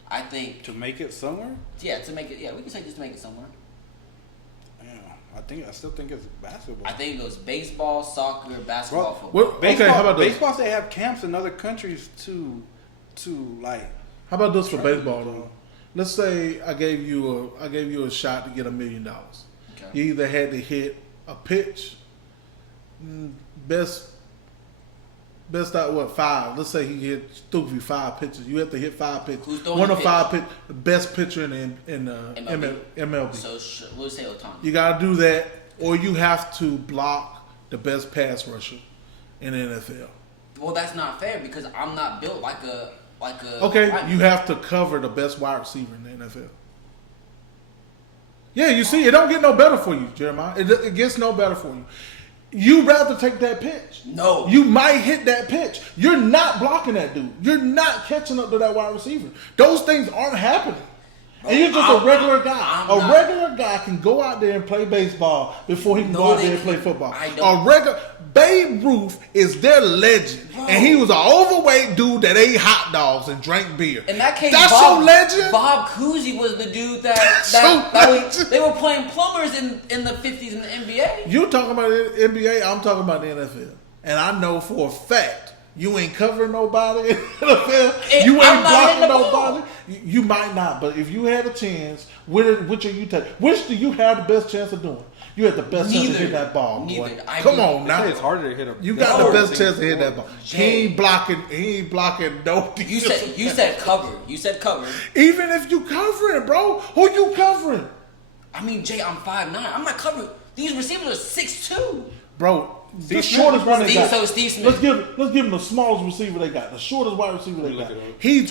I think to make it somewhere. Yeah, to make it. Yeah, we can say just to make it somewhere. Yeah, I still think it's basketball. I think it goes baseball, soccer, basketball, football. Well, baseball, how about this? Baseball, they have camps in other countries to like. How about this for baseball though? Let's say I gave you a shot to get $1 million. Okay. You either had to hit a pitch, best out what 5. Let's say he threw you 5 pitches. You have to hit 5 pitches. Who's throwing one of 5 pitches? The best pitcher in MLB. So we'll say Ohtani. You got to do that, or you have to block the best pass rusher in the NFL. Well, that's not fair because I'm not built like a. Okay, you have to cover the best wide receiver in the NFL. Yeah, you see, it don't get no better for you, Jeremiah. It gets no better for you. You rather take that pitch. No. You might hit that pitch. You're not blocking that dude. You're not catching up to that wide receiver. Those things aren't happening. Bro, and you're just a regular guy. Regular guy can go out there and play baseball before he can go out there and play football. Babe Ruth is their legend. Bro. And he was an overweight dude that ate hot dogs and drank beer. In that case, that's your legend? Bob Cousy was the dude that they were playing plumbers in the 50s in the NBA. You talking about the NBA, I'm talking about the NFL. And I know for a fact you ain't covering nobody in the NFL. You ain't blocking nobody. You might not, but if you had a chance, which are you taking? Which do you have the best chance of doing? You had the best chance to hit that ball, boy. Come on now. It's harder to hit a. You got the best chance to hit that ball. He ain't blocking no. You said cover. You said cover. Even if you covering, bro, who you covering? I mean, Jay, I'm 5'9". I'm not covering. These receivers are 6'2". Bro, the shortest one they got. So Steve Smith. Let's give him the smallest receiver they got. The shortest wide receiver they got. He's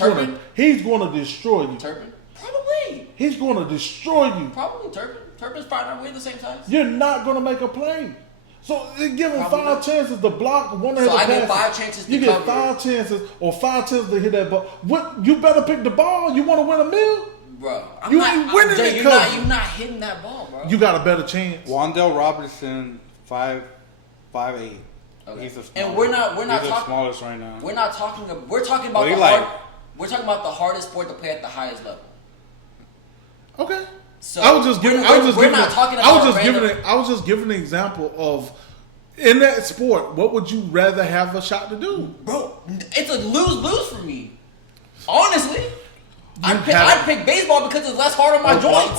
gonna destroy you. Turpin? Probably. He's gonna destroy you. Probably Turpin. Turpin's 5'9". We're the same size. You're not gonna make a play. So give him 5 chances to block one of his passes. So I get 5 chances to cover. You get 5 chances or 5 chances to hit that ball. What? You better pick the ball. You want to win $1 million? Bro, you ain't winning it. You're not hitting that ball, bro. You got a better chance. Wandale Robinson, 5'8". Okay. He's the smallest. And we're not talking the smallest right now. We're not talking. We're talking about we're talking about the hardest sport to play at the highest level. Okay. So I was just giving an example of in that sport. What would you rather have a shot to do, bro? It's a lose for me. Honestly. I'd pick baseball because it's less hard on my joints.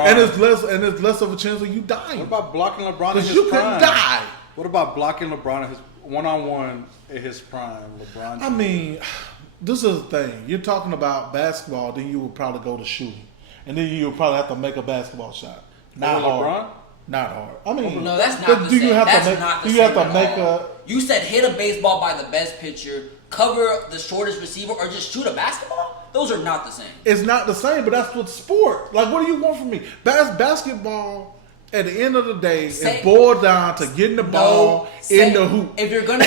And it's less of a chance of you dying. What about blocking LeBron in his you prime? Could die. What about blocking LeBron in his one-on-one in his prime? LeBron. I mean, this is the thing. You're talking about basketball, then you would probably go to shooting, and then you would probably have to make a basketball shot. Not hard. LeBron? Not hard. I mean, no, that's not the same. You have to make a. You said hit a baseball by the best pitcher, cover the shortest receiver, or just shoot a basketball? Those are not the same. It's not the same, but that's what sport. Like, what do you want from me? Basketball, at the end of the day, it boils down to getting the ball in the hoop. If you're gonna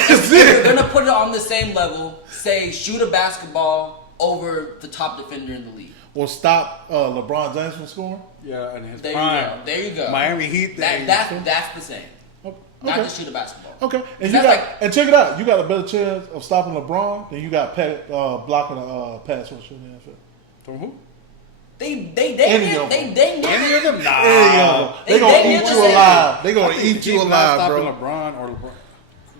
put it on the same level, say shoot a basketball over the top defender in the league. Or stop LeBron James from scoring? Yeah, and his prime. There you go. Miami Heat. That's the same. Okay. Not to shoot a basketball. Okay, and check it out. You got a better chance of stopping LeBron than you got blocking a pass rush in the NFL. From who? They Any of them? Nah. They gonna eat you alive. They gonna eat you alive, bro. LeBron or LeBron.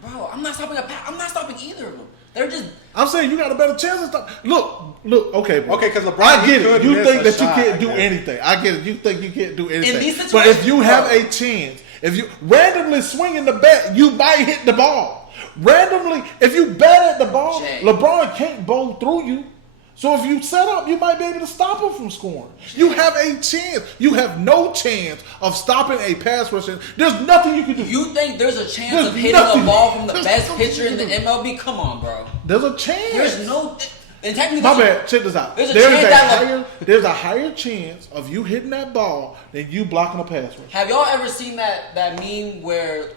Bro, I'm not stopping I'm not stopping either of them. They're just. I'm saying you got a better chance of stop. Look. Okay, bro. Okay, because LeBron. I get it. You think that you can't do anything. I get it. You think you can't do anything. In these situations, but if you have a chance. If you randomly swinging the bat, you might hit the ball. Randomly, if you bat at the ball, LeBron can't bowl through you. So if you set up, you might be able to stop him from scoring. You have a chance. You have no chance of stopping a pass rush. There's nothing you can do. You think there's a chance of hitting a ball from the best pitcher in the MLB? Come on, bro. There's a chance. There's no... And technically, my bad. Check this out. There's a higher chance of you hitting that ball than you blocking a pass rush. Have y'all ever seen that meme where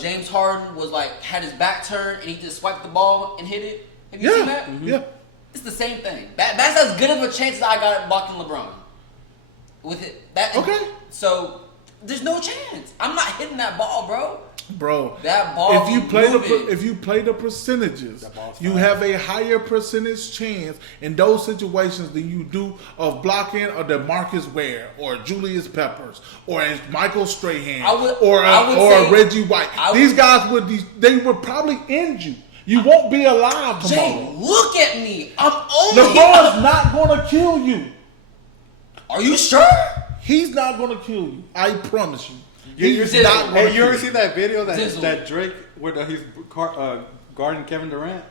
James Harden was had his back turned and he just swiped the ball and hit it? Have you seen that? Mm-hmm. Yeah. It's the same thing. That's as good of a chance as I got at blocking LeBron. With it. Okay. So there's no chance. I'm not hitting that ball, bro. Bro, that ball. If you play the percentages, you have a higher percentage chance in those situations than you do of blocking a DeMarcus Ware or Julius Peppers or Michael Strahan or Reggie White. These guys would probably end you. You won't be alive tomorrow. Jay, look at me. LeBron's not going to kill you. Are you sure? He's not going to kill you. I promise you. You ever see that video that Drake where he's guarding Kevin Durant?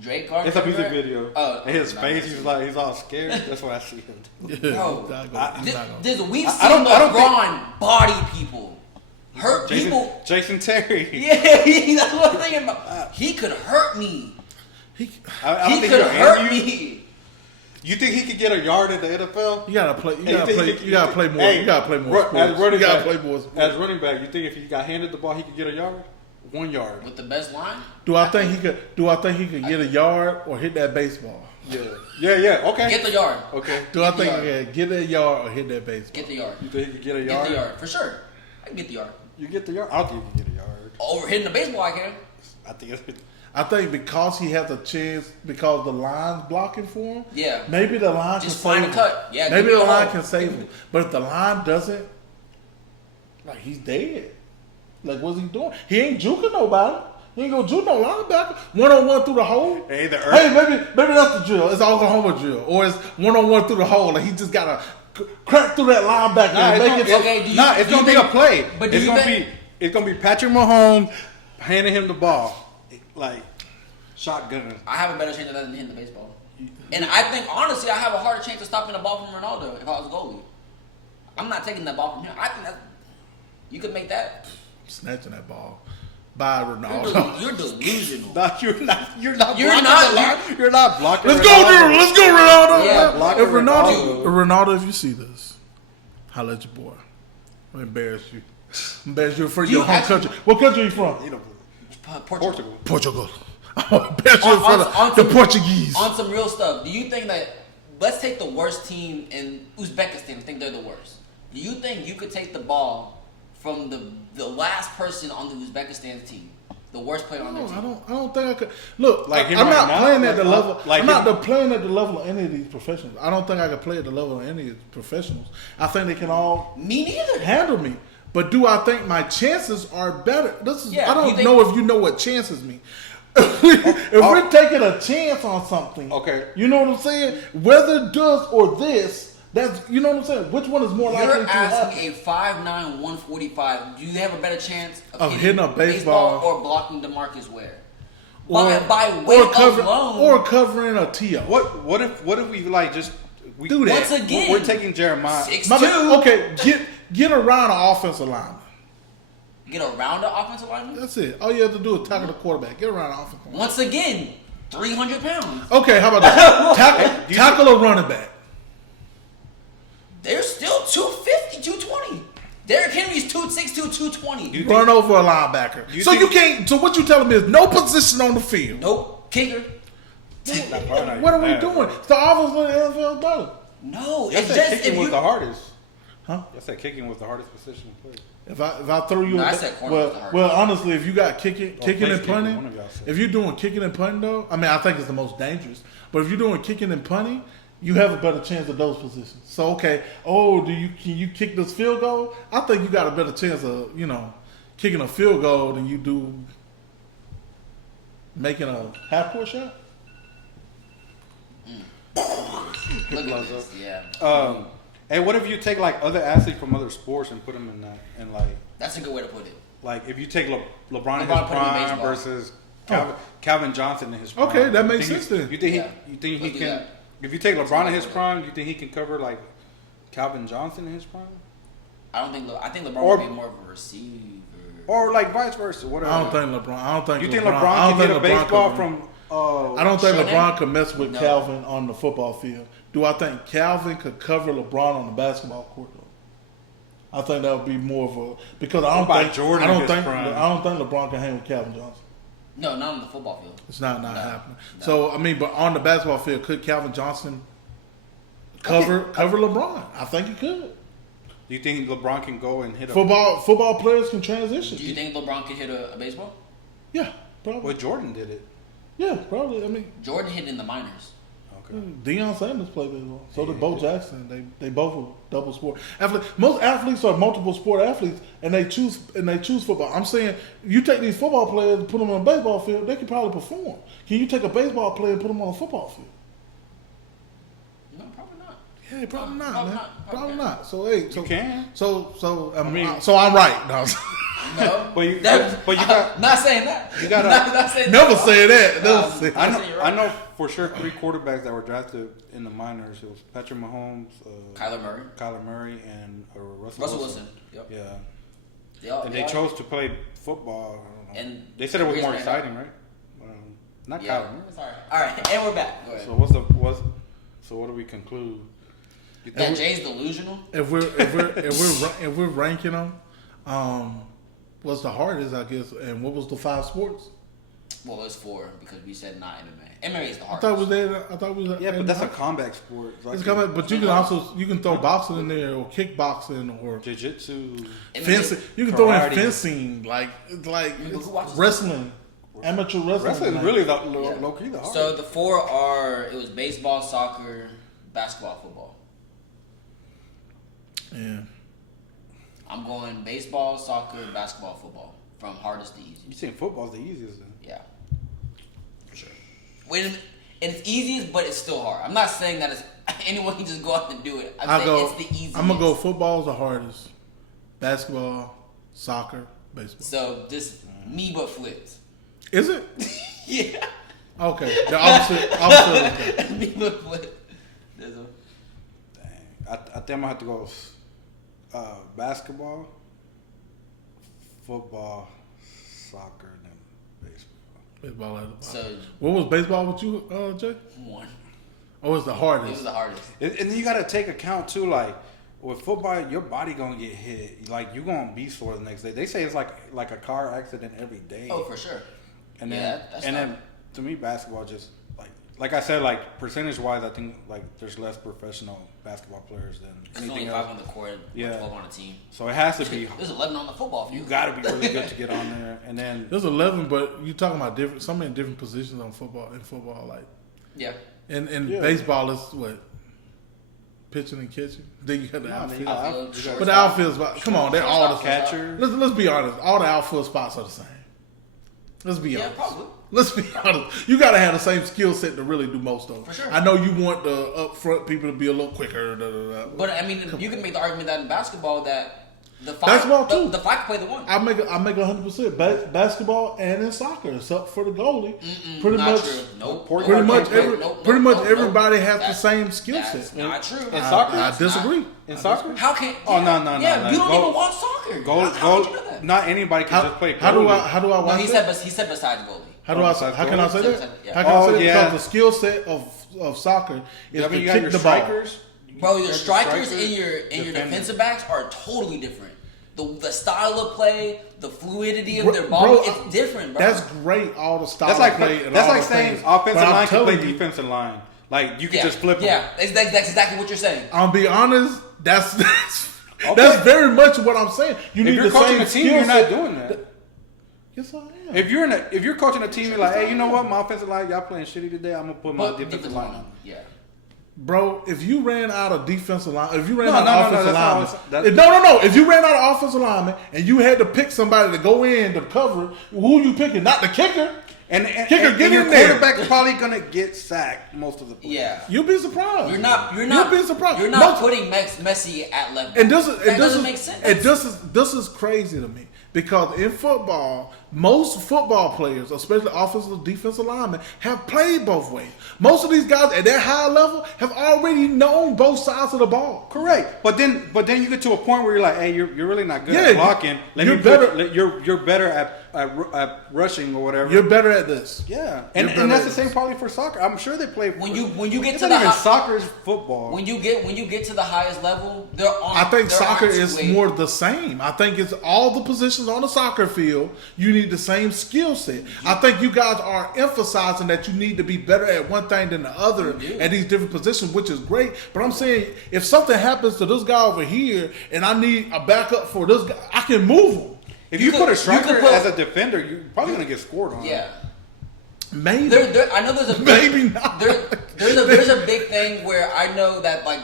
Drake guarding? It's a music video. And his face, he's all scared. That's what I see him do. Bro, we've seen LeBron body people, hurt people. Jason Terry. Yeah, that's what I'm thinking about. He could hurt me. He could hurt me. You think he could get a yard in the NFL? You gotta play. You gotta play more. You gotta play more sports. As running back, you think if he got handed the ball, he could get a yard? 1 yard. With the best line? Do I think he could get a yard or hit that baseball? Yeah. Okay. Get the yard. Okay. Do I think he can get a yard or hit that baseball? Get the yard. You think he could get a yard? Get the yard for sure. I can get the yard. You get the yard. I don't think you can get a yard. Over hitting the baseball, I can. I think because he has a chance, because the line's blocking for him. Yeah. Maybe the line just can save find a cut. Yeah. Maybe the line can save him. But if the line doesn't, like he's dead. Like what's he doing? He ain't juking nobody. He ain't gonna juke no linebacker. 1-on-1 through the hole. Hey, maybe that's the drill. It's Oklahoma drill, or it's 1-on-1 through the hole. Like he just gotta crack through that linebacker and make it. It's gonna be a play. But it's gonna be Patrick Mahomes handing him the ball, like shotgunning. I have a better chance of that than hitting the baseball. And I think honestly, I have a harder chance of stopping the ball from Ronaldo if I was a goalie. I'm not taking that ball from him. I think that you could make that. Snatching that ball by Ronaldo. You're delusional. No, you're not. You're not blocking. Let's go, Ronaldo. Yeah. If Ronaldo, if you see this, holla at your boy. I'm embarrass you. Embarrass you for your home country. What country are you from? Portugal. I'm embarrass you in front of the Portuguese. On some real stuff, do you think that? Let's take the worst team in Uzbekistan. I think they're the worst. Do you think you could take the ball from the last person on the Uzbekistan team, the worst player on their team? I don't think I could. Look, like I'm not playing at the level. Like I'm not playing at the level of any of these professionals. I don't think I can play at the level of any of these professionals. I think they can all handle me. But do I think my chances are better? I don't know if you know what chances mean. If we're taking a chance on something, okay, you know what I'm saying? Whether does or this. That's, you know what I'm saying? Which one is more likely to happen? You're asking a 5'9", 145. Do you have a better chance of hitting a baseball or blocking DeMarcus Ware? Or covering a TO. What if we like just do that? Once again, we're taking Jeremiah. 6'2". Okay, get around an offensive lineman. Get around the offensive lineman? That's it. All you have to do is tackle the quarterback. Get around the offensive lineman. Once again, 300 pounds. Okay, how about that? Tackle a running back. They're still 250, 220. Derrick Henry's 262, 220. Run over a linebacker. You can't. So what you telling me is no position on the field? Nope. Kicker. What are we doing? It's the offense of the NFL better. No, it's just kicking was the hardest. Huh? I said kicking was the hardest position to play. If I throw you, I said corner was the hardest. Well, honestly, if you got kicking and punting, if you're doing kicking and punting though, I mean, I think it's the most dangerous. But if you're doing kicking and punting, you have a better chance of those positions. So okay, can you kick this field goal? I think you got a better chance of kicking a field goal than you do making a half court shot. Look at this, yeah. And what if you take like other athletes from other sports and put them in that, and like that's a good way to put it. Like if you take LeBron in his prime versus Calvin Johnson in his prime. Okay, that makes sense then. You think he can? If you take LeBron in his prime, do you think he can cover like Calvin Johnson in his prime? I think LeBron would be more of a receiver. Or like vice versa. Whatever. I don't think LeBron. You think LeBron can hit a baseball from? I don't think LeBron could mess with Calvin on the football field. Do I think Calvin could cover LeBron on the basketball court though? I think that would be more of a because I don't think LeBron can hang with Calvin Johnson. No, not on the football field. It's not happening. No. So I mean, but on the basketball field, could Calvin Johnson cover LeBron? I think he could. Do you think LeBron can go and hit football players can transition? Do you think LeBron can hit a baseball? Yeah, probably. Well, Jordan did it. Yeah, probably. I mean, Jordan hit in the minors. Okay. Deion Sanders played baseball. So did Bo Jackson. They both were double sport athletes. Most athletes are multiple sport athletes, and they choose football. I'm saying you take these football players and put them on a baseball field, they can probably perform. Can you take a baseball player and put them on a football field? No, probably not. Yeah, probably not, man. Probably not. So you can. So I'm right. No. No, but you got not saying that. You got never say that. I know for sure 3 quarterbacks that were drafted in the minors. It was Patrick Mahomes, Kyler Murray, and Russell Wilson. Yep. Yeah. They chose to play football. And they said it was more exciting, right? Not Kyler Murray. Sorry. All right, and we're back. So what do we conclude? That Jay's delusional. If we're ranking them. was the hardest, I guess. And what was the 5 sports? Well, it's 4 because we said not MMA. MMA is the hardest. I thought it was. Yeah, but that's a combat sport. Like, it's combat, but you can also throw boxing in there or kickboxing or jiu-jitsu, fencing. You can throw in fencing, like wrestling. Amateur wrestling. Wrestling is really low key the hardest. So the 4 it was baseball, soccer, basketball, football. Yeah. I'm going baseball, soccer, basketball, football. From hardest to easiest. You saying football's the easiest then? Yeah. For sure. And it's easiest, but it's still hard. I'm not saying that anyone can just go out and do it. I'm saying it's the easiest. I'm going to go football's the hardest. Basketball, soccer, baseball. So just me but flipped. Is it? Yeah. Okay. The opposite. Me but flipped. Dang. I think I'm going to have to go basketball, football, soccer, and then baseball. Baseball at the bottom. So what was baseball with you, Jay? 1. Oh, it's the hardest. It was the hardest. And then you got to take account too, like with football, your body gonna get hit. Like you're gonna be sore the next day. They say it's like a car accident every day. Oh, for sure. And then to me, basketball just like I said, like percentage wise, I think like there's less professional basketball players than anything else. There's only 5 else. on the court, 12 on a team. So it has to be. There's 11 on the football field. You got to be really good to get on there, and then there's 11, but you talking about so many different positions on football. In football, like and baseball is what. Pitching and catching. Then you got the outfield. But the outfield's about. Come on, they're all the catcher. Let's be honest. All the outfield spots are the same. Let's be honest. Probably. Let's be honest. You got to have the same skill set to really do most of them. For sure. I know you want the up front people to be a little quicker. But I mean, you can make the argument that in basketball that the five, basketball too. The 5 play the 1. I make 100%. Basketball and in soccer, it's up for the goalie. Pretty much. True. Nope. Pretty much everybody has the same skill set. That's not true. In soccer, I disagree. In soccer, how can? Oh no! Yeah, you don't even watch soccer. How would you know that? Not anybody can just play. How do I watch? No, he said besides goalie. How can I say that? Yeah. How can I say that? Because the skill set of soccer is to kick the ball. Bro, your strikers and your defensive backs are totally different. The style of play, the fluidity of their ball, it's different, bro. That's great, all the style of play. That's like saying offensive line can play defensive line. Like, you can just flip them. Yeah, that's exactly what you're saying. I'll be honest, that's very much what I'm saying. You need the same a team, you're not doing that. Yes, I am. If you're coaching a team, you're like, hey, you know what? My offensive line, y'all playing shitty today. I'm going to put my defensive line on. Yeah. Bro, if you ran out of defensive line, if you ran out of offensive lineman, if you ran out of offensive lineman and you had to pick somebody to go in to cover, who you picking? Not the kicker. And your quarterback is probably gonna get sacked most of the plays. Yeah, you'll be surprised. You're not be surprised. You're not putting Messi at level. And that doesn't make sense. And this is crazy to me because in football, most football players, especially offensive defensive linemen, have played both ways. Most of these guys at that high level have already known both sides of the ball. Correct, but then you get to a point where you're like, hey, you're really not good at blocking. You're better at rushing or whatever. You're better at this. Yeah, and that's the same probably for soccer. I'm sure they play. When you get to the soccer is football. When you get to the highest level, I think soccer is more the same. I think it's all the positions on the soccer field. You need the same skill set. I think you guys are emphasizing that you need to be better at one thing than the other at these different positions, which is great. But I'm saying if something happens to this guy over here and I need a backup for this guy, I can move him. If you put a striker as a defender, you're probably gonna get scored on. Yeah. Maybe. I know there's a maybe not. There's a big thing where I know that like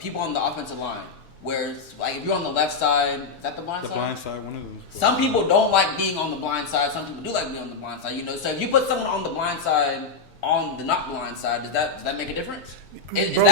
people on the offensive line. Where like if you're on the left side, is that the blind side? The blind side, one of them. Some people don't like being on the blind side. Some people do like being on the blind side. You know, so if you put someone on the blind side, on the not blind side, does that make a difference? Yes or no?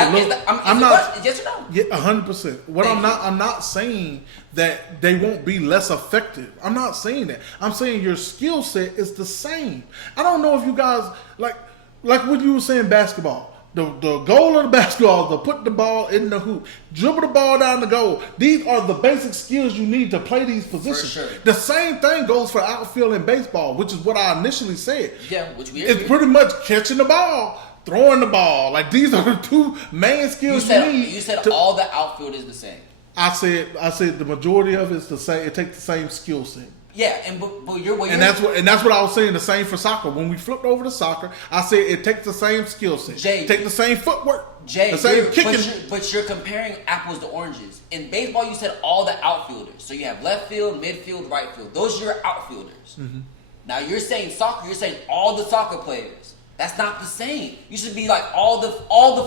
Yeah, 100%. I'm not saying that they won't be less effective. I'm not saying that. I'm saying your skill set is the same. I don't know if you guys like what you were saying basketball. The goal of the basketball is to put the ball in the hoop, dribble the ball down the goal. These are the basic skills you need to play these positions. For sure. The same thing goes for outfield and baseball, which is what I initially said. Yeah, which we It's pretty much catching the ball, throwing the ball. Like these are the two main skills you need. You said all the outfield is the same. I said the majority of it's the same. It takes the same skill set. Yeah, but you're that's what I was saying. The same for soccer. When we flipped over to soccer, I said it takes the same skill set. Take the same footwork. Jay, the same kicking. But you're comparing apples to oranges. In baseball, you said all the outfielders. So you have left field, midfield, right field. Those are your outfielders. Mm-hmm. Now you're saying soccer. You're saying all the soccer players. That's not the same. You should be like all the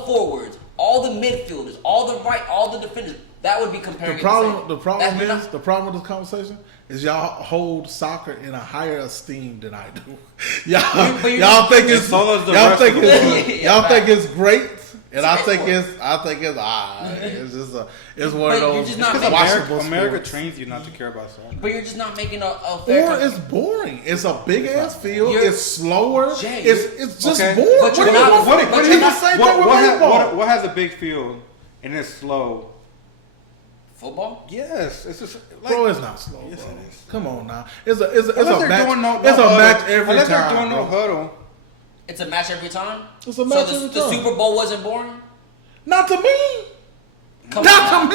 forwards, all the midfielders, all the right, all the defenders. That would be comparing. The problem with this conversation is y'all hold soccer in a higher esteem than I do. Y'all think it's great, and I think it's it's one of those. America trains you not to care about soccer. But you're just not making a fair. Or it's boring. It's a big ass field. It's slower. Jay, it's just okay. boring. What has a big field and it's slow? Football? Yes, it's just bro. It's not slow. Yes, bro. It is. Come on now. It's a match every time. They're doing no huddle. It's a match every time. It's a match every time. The Super Bowl wasn't boring. Not to me. Come on,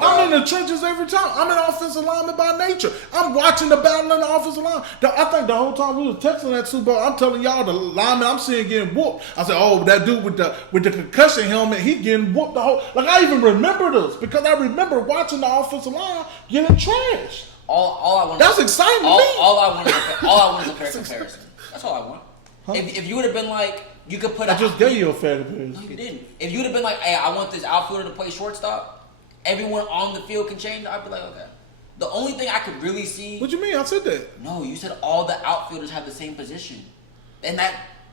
bro. I'm in the trenches every time. I'm an offensive lineman by nature. I'm watching the battle in the offensive line. I think the whole time we were texting that Super Bowl, I'm telling y'all the lineman I'm seeing getting whooped. I said, oh, that dude with the concussion helmet, he getting whooped the whole. Like I even remember this because I remember watching the offensive line getting trashed. All I want. That's exciting to me. All I want is a fair comparison. That's all I want. Huh? If you would have been like. You could put. I just gave you a fair comparison. No, you didn't. If you would have been like, "Hey, I want this outfielder to play shortstop," everyone on the field can change. I'd be like, "Okay." The only thing I could really see. What you mean? I said that. No, you said all the outfielders have the same position, and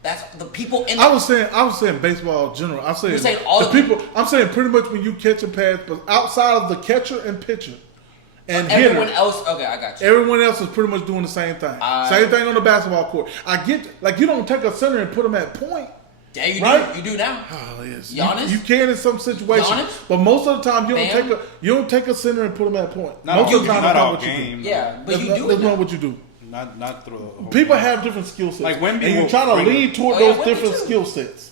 that's the people in. I was saying baseball in general. I'm saying all the people. I'm saying pretty much when you catch and pass, but outside of the catcher and pitcher. And everyone else, okay, I got you. Everyone else is pretty much doing the same thing. Same thing on the basketball court. I get, like, you don't take a center and put them at point. Yeah, you right? do. You do now. Oh, yes. Giannis? You can in some situations, but most of the time you don't take a center and put them at point. Most of the time, not all game. Yeah, but you do. That's not what you do. Not through. People have different skill sets. Like when and you try to lead toward those different skill sets.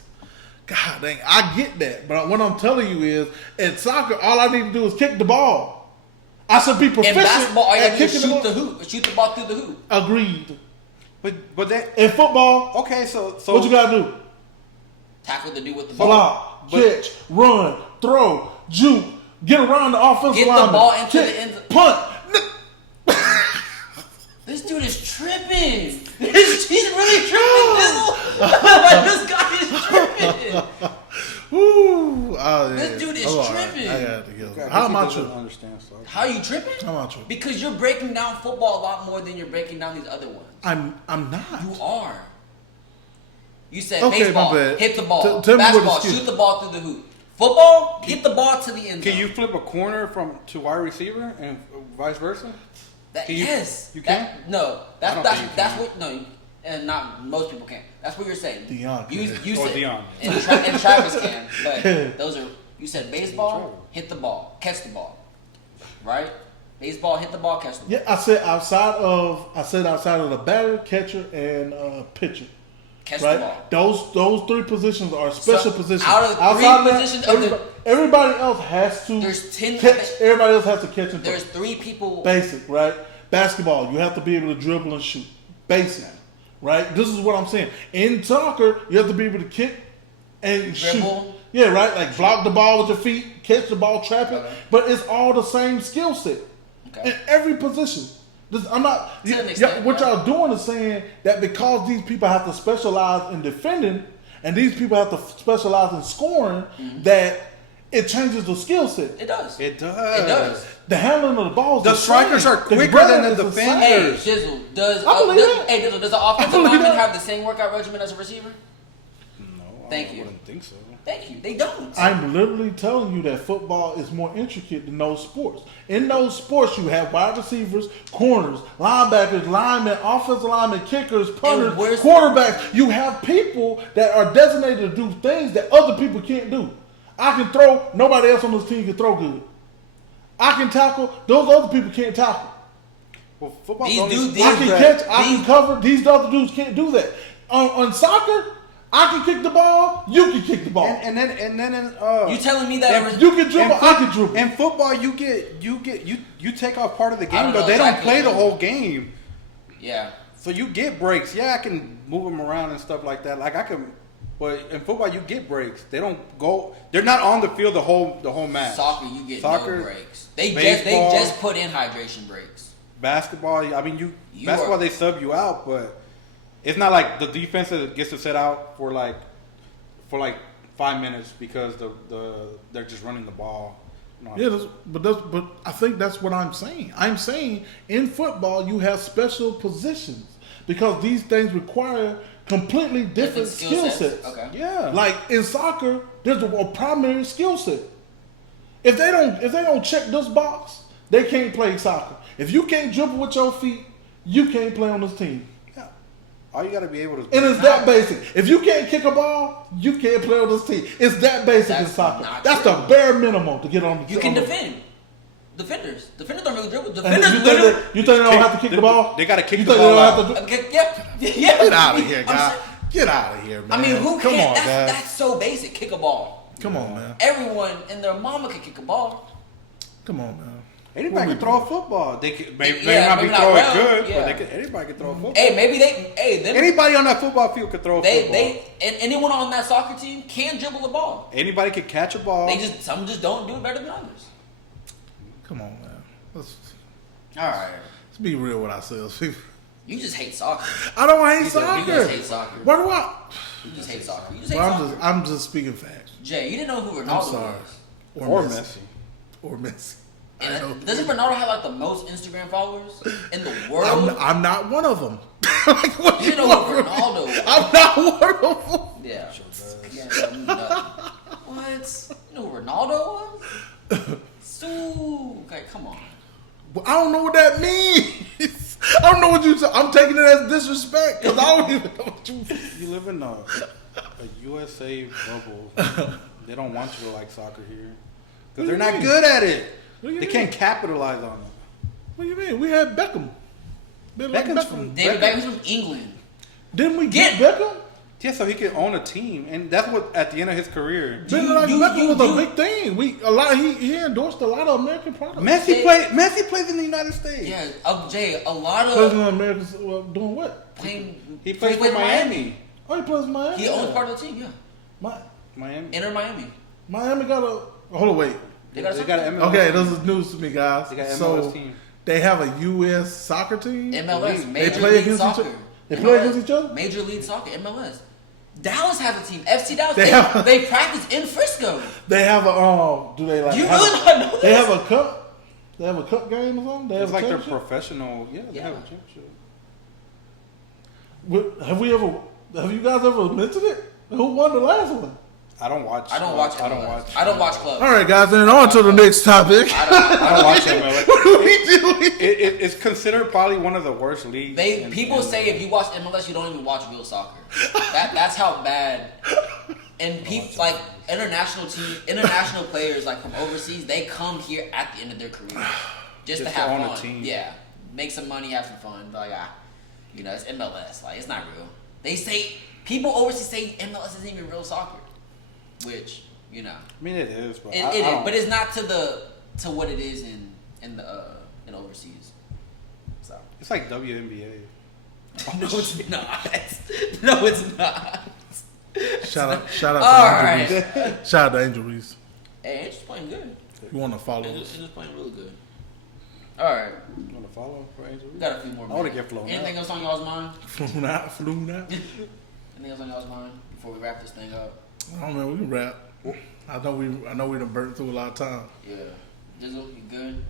God dang, I get that, but what I'm telling you is, in soccer, all I need to do is kick the ball. I should be proficient. In basketball, all you have to do is shoot the hoop. Shoot the ball through the hoop. Agreed. But that in football, okay. So what you gotta do? Tackle the dude with the ball. Block, catch, run, throw, juke, get around the offensive line. Get the ball into the end. Punt. This dude is tripping. He's really tripping. Like this guy is tripping. Ooh, this dude is tripping. I got to go. How am I tripping? How are you tripping? How am I tripping? Because you're breaking down football a lot more than you're breaking down these other ones. I'm not. You are. You said baseball, hit the ball. Tell basketball, shoot the ball through the hoop. Football, get the ball to the end zone. Can you flip a corner to wide receiver and vice versa? Yes. You can? That's what and not most people can. That's what you're saying. Dion. You said Dion. And Travis can. But those are you said baseball, hit the ball, catch the ball. Right? Baseball, hit the ball, catch the ball. Yeah, I said outside of the batter, catcher, and pitcher. Catch the ball. Those three positions are special positions. Out of the three positions everybody else has to there's 10 catch. Everybody else has to catch and throw. There's three people. Basic, right? Basketball, you have to be able to dribble and shoot. Basic, right? This is what I'm saying. In soccer, you have to be able to kick and dribble. Shoot. Yeah, right? Like block the ball with your feet, catch the ball, trap it. Okay. But it's all the same skill set in every position. I'm not. What y'all doing is saying that because these people have to specialize in defending and these people have to specialize in scoring, that it changes the skill set. It does. It does. The handling of the balls. The strikers are quicker than the defenders. Hey, Dizzle, does the offensive lineman have the same workout regimen as a receiver? No, Thank you. I wouldn't think so. Thank you. They don't. I'm literally telling you that football is more intricate than those sports. In those sports, you have wide receivers, corners, linebackers, linemen, offensive linemen, kickers, punters, quarterbacks. You have people that are designated to do things that other people can't do. I can throw. Nobody else on this team can throw good. I can tackle. Those other people can't tackle. Well, football. I can catch. I can cover. These other dudes can't do that. On soccer, I can kick the ball. You can kick the ball. And then you telling me that you can dribble, I can dribble. In football, you take off part of the game, but they exactly. don't play the whole game. Yeah. So you get breaks. Yeah, I can move them around and stuff like that. Like I can, but in football you get breaks. They don't go. They're not on the field the whole match. Soccer, you get no breaks. They baseball, just put in hydration breaks. Basketball, I mean basketball they sub you out, but it's not like the defense that gets to sit out for like 5 minutes because they're just running the ball. No. Yeah, but I think that's what I'm saying. I'm saying in football you have special positions because these things require completely different skill sets. Okay. Yeah. Like in soccer, there's a primary skill set. If they don't check this box, they can't play soccer. If you can't dribble with your feet, you can't play on this team. Yeah. All you got to be able to. And it's that basic. If you can't kick a ball, you can't play on this team. It's that basic in soccer. That's true. The bare minimum to get on the team. You can defend. Defenders don't really dribble. You think they don't have to kick the ball? They got to kick the ball out. Yeah. Get out of here, guys. Get out of here, man. I mean, who Come can't? on, guys. That's so basic. Kick a ball. Come on, man. Everyone and their mama can kick a ball. Come on, man. Anybody can throw a football. They can, may yeah, not be throwing good, but anybody can throw a football. Hey, maybe anybody on that football field can throw a football. And anyone on that soccer team can dribble a ball. Anybody can catch a ball. Some just don't do it better than others. Come on, man. All right. Let's be real with ourselves. You just hate soccer. I don't hate soccer. You just hate soccer. Why do I? You just hate soccer. You just hate soccer. I'm just speaking facts. Jay, you didn't know who Ronaldo was. Or Messi. Or Messi. Doesn't Ronaldo have like the most Instagram followers in the world? I'm not one of them. Like, you know who Ronaldo is. I'm not one of them. Yeah. What? You know who Ronaldo was? Okay, come on. Well, I don't know what that means. I don't know what you. I'm taking it as disrespect because I don't even know what you. You live in a USA bubble. They don't want you to like soccer here because they're not good at it. They can't capitalize on it. What do you mean? We had Beckham. Beckham's from England. Didn't we get Beckham? Yeah, so he could own a team, and that's what at the end of his career. Beckham was a big thing. He endorsed a lot of American products. Messi plays in the United States. Yeah, Jay, a lot of plays in America. Doing what? He plays for Miami. Oh, he plays for Miami. He owns part of the team. Yeah. Miami. Inter Miami. Miami got a. Hold on, wait. They got an MLS. Okay, this is news to me, guys. They got an MLS team. They have a U.S. soccer team. MLS. They play against each other. They play against each other. Major League Soccer. MLS. Dallas has a team. FC Dallas. They practice in Frisco. They have a Do you really not know this? They have a cup. They have a cup game or something. It's like they're professional. Yeah, they have a championship. Have you guys ever mentioned it? Who won the last one? I don't watch clubs. All right, guys, then on to the next topic. I don't watch MLS. What are we doing? It's considered probably one of the worst leagues. People say if you watch MLS, you don't even watch real soccer. That's how bad. And people like international players like from overseas, they come here at the end of their career just to have fun. A team. Yeah, make some money, have some fun. But like, it's MLS. Like, it's not real. They say people overseas say MLS isn't even real soccer. Which, I mean, it is, but it is, but it's not to what it is in overseas. So it's like WNBA. No, it's not. No, it's not. Shout out All to Angel Reese. Shout out to Angel Reese. Hey, Angel's playing good. You want to follow us? Angel's playing really good. All right. You want to follow for Angel Reese? We got a few more. I want to get flown. Anything else on y'all's mind? Flown out. Anything else on y'all's mind before we wrap this thing up? I don't know. We can wrap. I know we done burnt through a lot of time. Yeah. Jizzle, you good?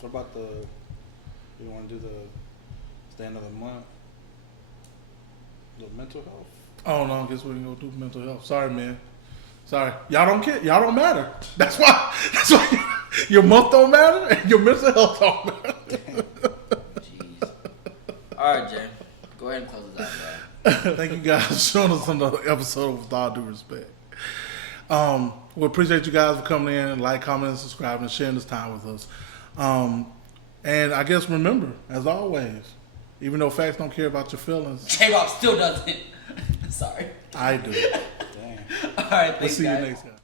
What about you want to do the end of the month? The mental health? Oh no, I guess we're gonna do mental health. Sorry, man. Sorry. Y'all don't care. Y'all don't matter. That's why your month don't matter and your mental health don't matter. Jeez. All right, Jay. Go ahead and close this out, man. Thank you guys for showing us another episode with all due respect. We appreciate you guys for coming in, like, commenting, subscribing, and sharing this time with us. And I guess remember, as always, even though facts don't care about your feelings, J-Rob still doesn't. Sorry. I do. Dang. All right, We'll thanks, see you guys. next time.